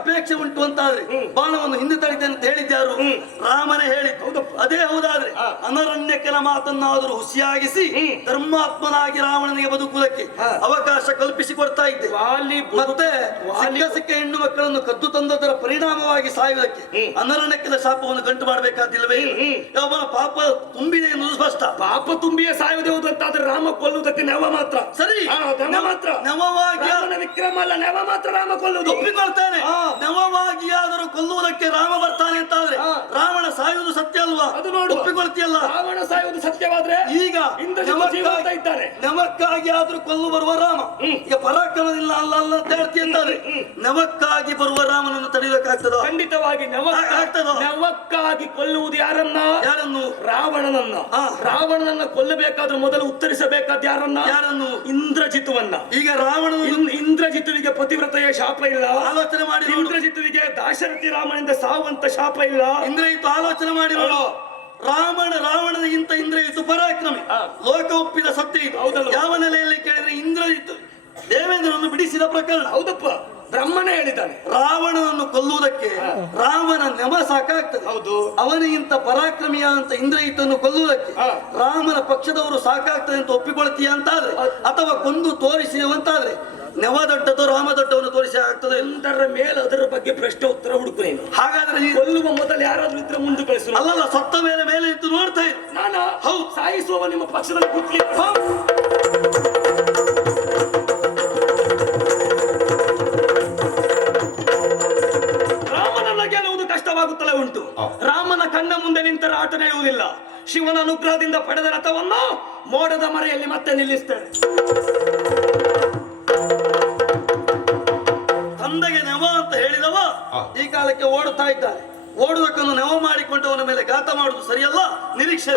ಅಪೇಕ್ಷೆ ಉಂಟು ಅಂತಾದ್ರೆ ಬಾಣವನ್ನು ಹಿಂದೆ ತಡಿತೇನೆ ಅಂತ ಹೇಳಿದ್ಯಾರು? ರಾಮನೇ ಹೇಳಿದ್ದು. ಅದೇ ಹೌದಾದ್ರೆ ಅನರಣ್ಯಕನ ಮಾತನ್ನಾದರೂ ಹುಸಿಯಾಗಿಸಿ ಧರ್ಮಾತ್ಮನಾಗಿ ರಾವಣನಿಗೆ ಬದುಕುವುದಕ್ಕೆ ಅವಕಾಶ ಕಲ್ಪಿಸಿ ಕೊಡ್ತಾ ಇದ್ದೆ. ಮತ್ತೆ ಸಿಕ್ಕ ಹೆಣ್ಣು ಮಕ್ಕಳನ್ನು ಕದ್ದು ತಂದದರ ಪರಿಣಾಮವಾಗಿ ಸಾಯುವುದಕ್ಕೆ ಅನರಣ್ಯಕನ ಶಾಪವನ್ನು ಗಂಟು ಮಾಡಬೇಕಾದಿಲ್ಲವೇ? ಅವನ ಪಾಪ ತುಂಬಿದೆ ಎನ್ನುವುದು ಸ್ಪಷ್ಟ. ಪಾಪ ತುಂಬಿಯೇ ಸಾಯುವುದೇ ಹೌದು ಅಂತಾದ್ರೆ ರಾಮ ಕೊಲ್ಲುವುದಕ್ಕೆ ನೆವ ಮಾತ್ರ ಸರಿ. ನೆವವಾಗಿ ವಿಕ್ರಮ ಅಲ್ಲ, ನೆವ ಮಾತ್ರ ರಾಮ ಕೊಲ್ಲುವುದು. ಒಪ್ಪಿಕೊಳ್ತಾನೆ. ನೆವವಾಗಿ ಆದರೂ ಕೊಲ್ಲುವುದಕ್ಕೆ ರಾಮ ಬರ್ತಾನೆ ಅಂತಾದ್ರೆ ರಾವಣ ಸಾಯುವುದು ಸತ್ಯ ಅಲ್ವಾ? ಅದು ನೋಡಿ ಒಪ್ಪಿಕೊಳ್ತೀಯಲ್ಲ. ರಾವಣ ಸಾಯುವುದು ಸತ್ಯವಾದ್ರೆ ಈಗ ಇದ್ದಾನೆ. ನೆವಕ್ಕಾಗಿ ಆದ್ರೂ ಕೊಲ್ಲು ಬರುವ ರಾಮ ಈಗ ಪರಾಕ್ರಮದಿಂದ ಅಲ್ಲ ಅಂತ ಹೇಳ್ತೀಯ ಅಂತಾದ್ರೆ ನೆವಕ್ಕಾಗಿ ಬರುವ ರಾಮನನ್ನು ತಡೆಯಬೇಕಾಗ್ತದ? ಖಂಡಿತವಾಗಿ ನೆವಕ್ಕಾಗಿ ಕೊಲ್ಲುವುದು ಯಾರನ್ನು? ರಾವಣನನ್ನ. ರಾವಣನನ್ನ ಕೊಲ್ಲಬೇಕಾದ್ರೆ ಮೊದಲು ಉತ್ತರಿಸಬೇಕಾದ ಯಾರನ್ನು? ಇಂದ್ರಜಿತುವನ್ನ. ಈಗ ಇಂದ್ರಜಿತುವಿಗೆ ಪತಿವ್ರತೆಯ ಶಾಪ ಇಲ್ಲ. ಆಲೋಚನೆ ಮಾಡಿ. ಇಂದ್ರಜಿತುವಿಗೆ ದಾಶರಥಿ ರಾಮನಿಂದ ಸಾವಂತ ಶಾಪ ಇಲ್ಲ. ಇಂದ್ರಜಿತು ಆಲೋಚನೆ ಮಾಡಿ ನೋಡು. ರಾವಣನಿಗಿಂತ ಇಂದ್ರಜಿತು ಪರಾಕ್ರಮಿ, ಲೋಕ ಒಪ್ಪಿದ ಸತ್ಯ ಇದು. ಯಾವ ನೆಲೆಯಲ್ಲಿ ಕೇಳಿದ್ರೆ ಇಂದ್ರಜಿತು ದೇವೇಂದ್ರನನ್ನು ಬಿಡಿಸಿದ ಪ್ರಕರಣ. ಹೌದಪ್ಪ. ಬ್ರಹ್ಮನೇ ಹೇಳಿದ್ದಾನೆ. ರಾವಣನನ್ನು ಕೊಲ್ಲುವುದಕ್ಕೆ ರಾಮನ ನೆಮ ಸಾಕಾಗ್ತದೆ. ಹೌದು. ಅವನಿಗಿಂತ ಪರಾಕ್ರಮಿಯ ಅಂತ ಇಂದ್ರಜಿತ್ತನ್ನು ಕೊಲ್ಲುವುದಕ್ಕೆ ರಾಮನ ಪಕ್ಷದವರು ಸಾಕಾಗ್ತದೆ ಅಂತ ಒಪ್ಪಿಕೊಳ್ತೀಯ ಅಂತಾದ್ರೆ, ಅಥವಾ ಕೊಂದು ತೋರಿಸುವಂತಾದ್ರೆ ನೆವ ದೊಡ್ಡದು ರಾಮ ದೊಡ್ಡವನ್ನು ತೋರಿಸಿ ಆಗ್ತದೆ. ಎಲ್ಲರ ಮೇಲೆ ಅದರ ಬಗ್ಗೆ ಪ್ರಶ್ನೆ ಉತ್ತರ ಹುಡುಕು ನೀನು. ಹಾಗಾದ್ರೆ ನೀನು ಕೊಲ್ಲುವ ಮೊದಲು ಯಾರಾದ್ರೂ ಇದ್ರೆ ಮುಂದೆ ಕಳಿಸು. ಅಲ್ಲಲ್ಲ, ಸತ್ತ ಮೇಲೆ ಮೇಲೆ ಇದ್ದು ನೋಡ್ತಾ ಇರು. ನಾನಾ? ಹೌದು. ಸಾಯಿಸುವವ ನಿಮ್ಮ ಪಕ್ಷದಲ್ಲಿ ಕೂತ್ಲಿ. ರಾಮನನ್ನ ಗೆಲ್ಲುವುದು ಕಷ್ಟವಾಗುತ್ತಲೇ ಉಂಟು. ರಾಮನ ಕಣ್ಣ ಮುಂದೆ ನಿಂತರ ಆಟ ನಡೆಯುವುದಿಲ್ಲ. ಶಿವನ ಅನುಗ್ರಹದಿಂದ ಪಡೆದ ರಥವನ್ನು ಮೋಡದ ಮರೆಯಲ್ಲಿ ಮತ್ತೆ ನಿಲ್ಲಿಸ್ತೇನೆ. ತಂದೆಗೆ ನೆವ ಅಂತ ಹೇಳಿದವ ಈ ಕಾಲಕ್ಕೆ ಓಡುತ್ತಾ ಇದ್ದಾನೆ. ಓಡುವುದಕ್ಕನ್ನು ನೆವ ಮಾಡಿಕೊಂಡವನ ಮೇಲೆ ಘಾತ ಮಾಡುವುದು ಸರಿಯಲ್ಲ. ನಿರೀಕ್ಷೆ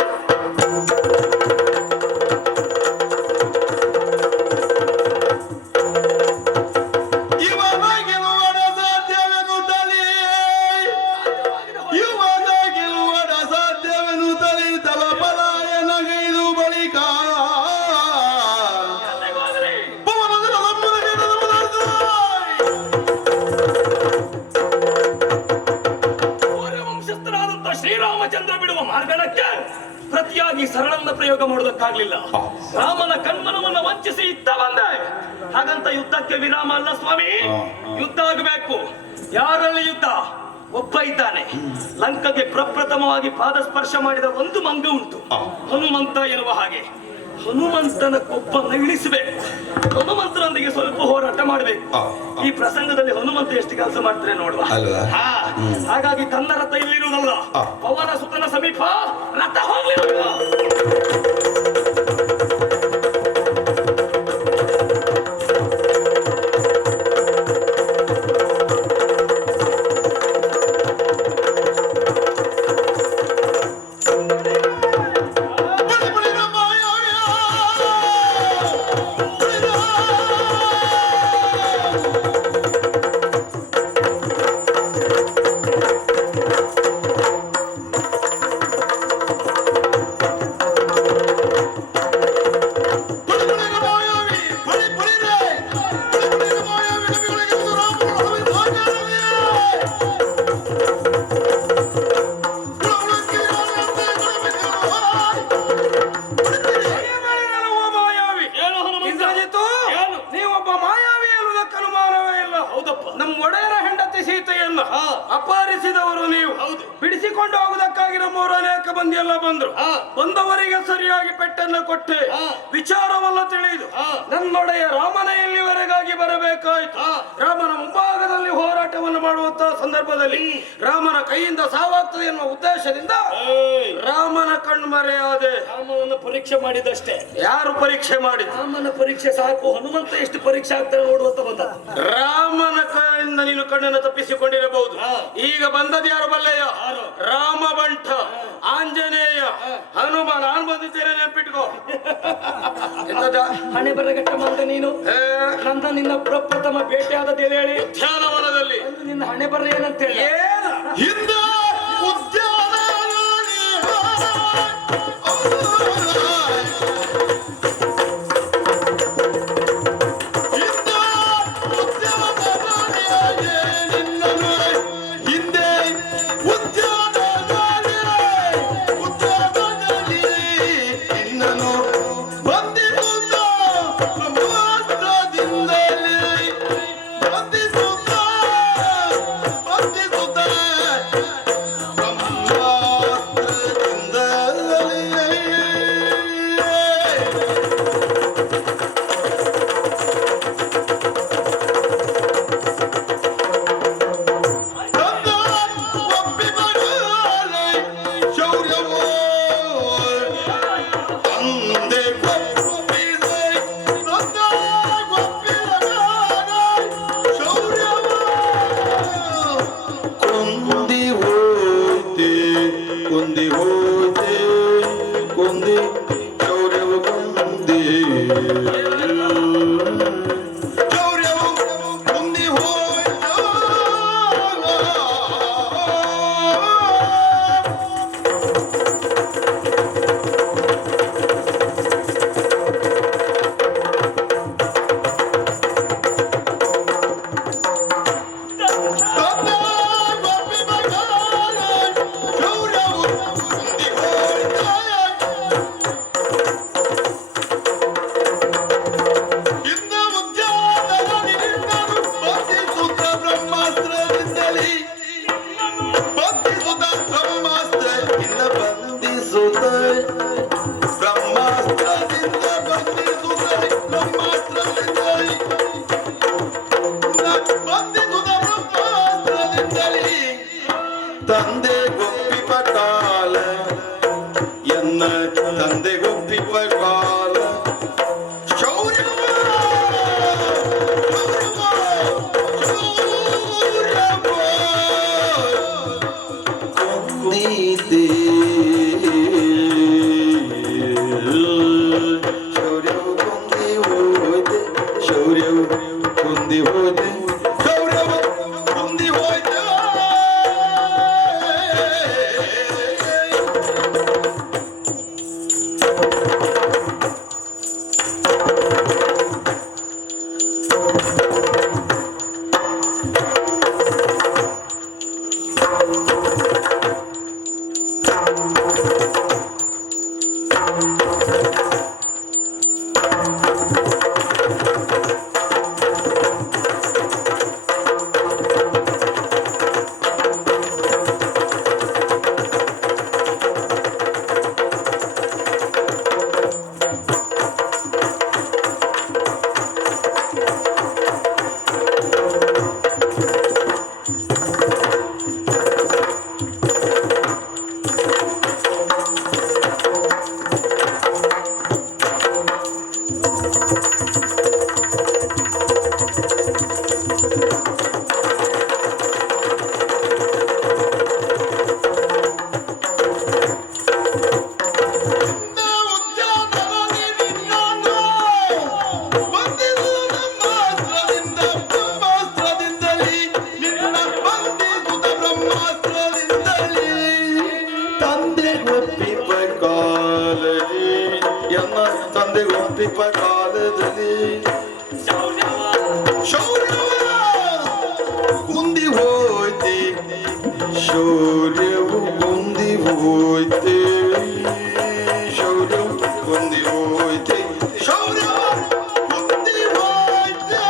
ಶ್ರೀರಾಮಚಂದ್ರ ಬಿಡುವ ಮಾರ್ಗಣಕ್ಕೆ ಪ್ರತಿಯಾಗಿ ಸರಳನ್ನ ಪ್ರಯೋಗ ಮಾಡುವುದಕ್ಕಾಗ್ಲಿಲ್ಲ. ರಾಮನ ಕಣ್ಮನವನ್ನು ವಂಚಿಸಿ ಇತ್ತ ಬಂದೆ. ಹಾಗಂತ ಯುದ್ಧಕ್ಕೆ ವಿರಾಮ ಅಲ್ಲ ಸ್ವಾಮಿ. ಯುದ್ಧ ಆಗಬೇಕು. ಯಾರಲ್ಲಿ ಯುದ್ಧ? ಒಬ್ಬ ಇದ್ದಾನೆ. ಲಂಕೆಗೆ ಪ್ರಪ್ರಥಮವಾಗಿ ಪಾದ ಸ್ಪರ್ಶ ಮಾಡಿದ ಒಂದು ಮಂಗ ಉಂಟು, ಹನುಮಂತ ಎನ್ನುವ ಹಾಗೆ. ಹನುಮಂತನ ಕೊಬ್ಬನ್ನು ಇಳಿಸಬೇಕು. ಹನುಮಂತನೊಂದಿಗೆ ಸ್ವಲ್ಪ ಹೋರಾಟ ಮಾಡಬೇಕು. ಈ ಪ್ರಸಂಗದಲ್ಲಿ ಹನುಮಂತ ಎಷ್ಟು ಕೆಲಸ ಮಾಡ್ತಾರೆ ನೋಡುವ. ಹಾಗಾಗಿ ತನ್ನ ರಥ ಇಲ್ಲಿರುವುದಲ್ಲ, ಪವನ ಸುತನ ಸಮೀಪ ರಥ ಹೋಗ್ಲಿಲ್ಲ. ನಮ್ಮ ಒಡೆಯರ ಹೆಂಡತಿ ಸೀತೆಯನ್ನ ಅಪಹರಿಸಿದವರು ನೀವು. ಬಿಡಿಸಿಕೊಂಡು ಹೋಗುವುದಕ್ಕಾಗಿ ನಮ್ಮವರು ಅನೇಕ ಮಂದಿ ಎಲ್ಲ ಬಂದ್ರು. ಬಂದವರಿಗೆ ಸರಿಯಾಗಿ ಪೆಟ್ಟನ್ನು ಕೊಟ್ಟೆ. ವಿಚಾರವಲ್ಲ ತಿಳಿದು ನನ್ನೊಡೆಯ ರಾಮನ ಇಲ್ಲಿವರೆಗಾಗಿ ಬರಬೇಕಾಯ್ತು. ರಾಮನ ಮುಂಭಾಗದಲ್ಲಿ ಹೋರಾಟವನ್ನು ಮಾಡುವಂತಹ ಸಂದರ್ಭದಲ್ಲಿ ರಾಮನ ಕೈಯಿಂದ ಸಾವಾಗ್ತದೆ ಎನ್ನುವ ಉದ್ದೇಶದಿಂದ ರಾಮನ ಕಣ್ಮರೆಯಾದೆ. ರಾಮನನ್ನು ಪರೀಕ್ಷೆ ಮಾಡಿದಷ್ಟೇ. ಯಾರು ಪರೀಕ್ಷೆ ಮಾಡಿದ? ರಾಮನ ಪರೀಕ್ಷೆ ಸಾಕು. ಹನುಮಂತ ಎಷ್ಟು ಪರೀಕ್ಷೆ ಆಗ್ತಾರೆ ನೋಡುವಂತ ಬಂದ. ರಾಮನ ಕೈಯಿಂದ ನೀನು ಕಣ್ಣನ್ನು ತಪ್ಪಿಸಿಕೊಂಡಿರಬಹುದು. ಈಗ ಬಂದದ್ದು ಯಾರು ಬಲ್ಲೆಯ? ರಾಮ ಬಂಟ, ಆಂಜನೇಯ, ಹನುಮ. ನಾನು ಬಂದಿದ್ದೇನೆ, ನೆನ್ಪಿಟ್ಕೋ. ಹಣೆ ಬರಗಟ್ಟ ಮಂದ ನೀನು. ನನ್ನ ನಿನ್ನ ಪ್ರಪ್ರಥಮ ಭೇಟಿಯಾದ ಹೇಳಿ ಉದ್ಯಾನವನದಲ್ಲಿ ನಿನ್ನ ಹಣೆ ಬರ ಏನಂತ ಹೇಳಿ ಕುಂದಿ ಹೋದೆ ಶೌರ್ಯವ ಕುಂದಿ ಹೋಯ್ತು ತಂದೆಗೊಪ್ಪಿಪ ಕಾಲದಲ್ಲಿ ಶೌರ್ಯವ ಕುಂದಿ ಹೋಯ್ತೆ ಶೌರ್ಯವು ಕುಂದಿ ಹೋಯ್ತೆ ಶೌರ್ಯವು ಕುಂದಿ ಹೋಯ್ತೆ ಶೌರ್ಯವ ಕುಂದಿ ಹೋಯ್ತೆ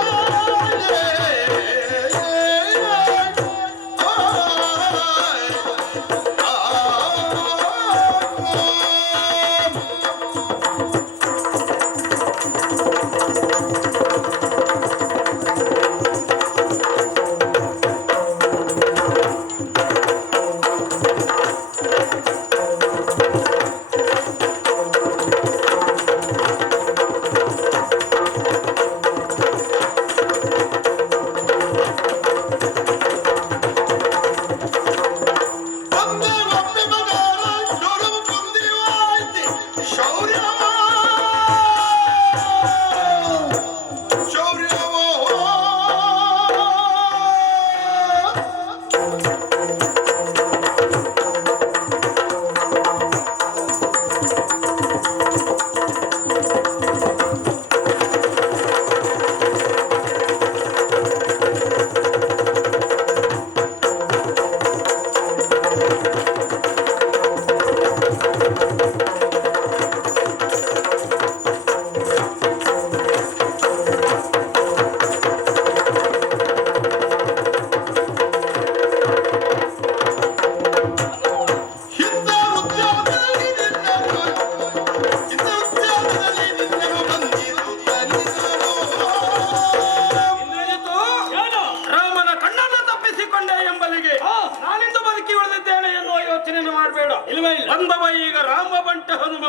ಬಂದವ ಈಗ ರಾಮ ಬಂಟ ಹನುಮ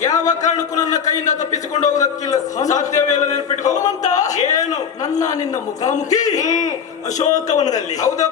ಯಾವ ಕಾರಣಕ್ಕೂ ನನ್ನ ಕೈಯಿಂದ ತಪ್ಪಿಸಿಕೊಂಡು ಹೋಗೋದಕ್ಕಿಲ್ಲ, ಸಾಧ್ಯವೇ ಇಲ್ಲ. ನೆನಪಿಟ್ಟು ಹನುಮಂತ, ಏನು ನನ್ನ ನಿನ್ನ ಮುಖಾಮುಖಿ ಅಶೋಕವನದಲ್ಲಿ ಹೌದಾ?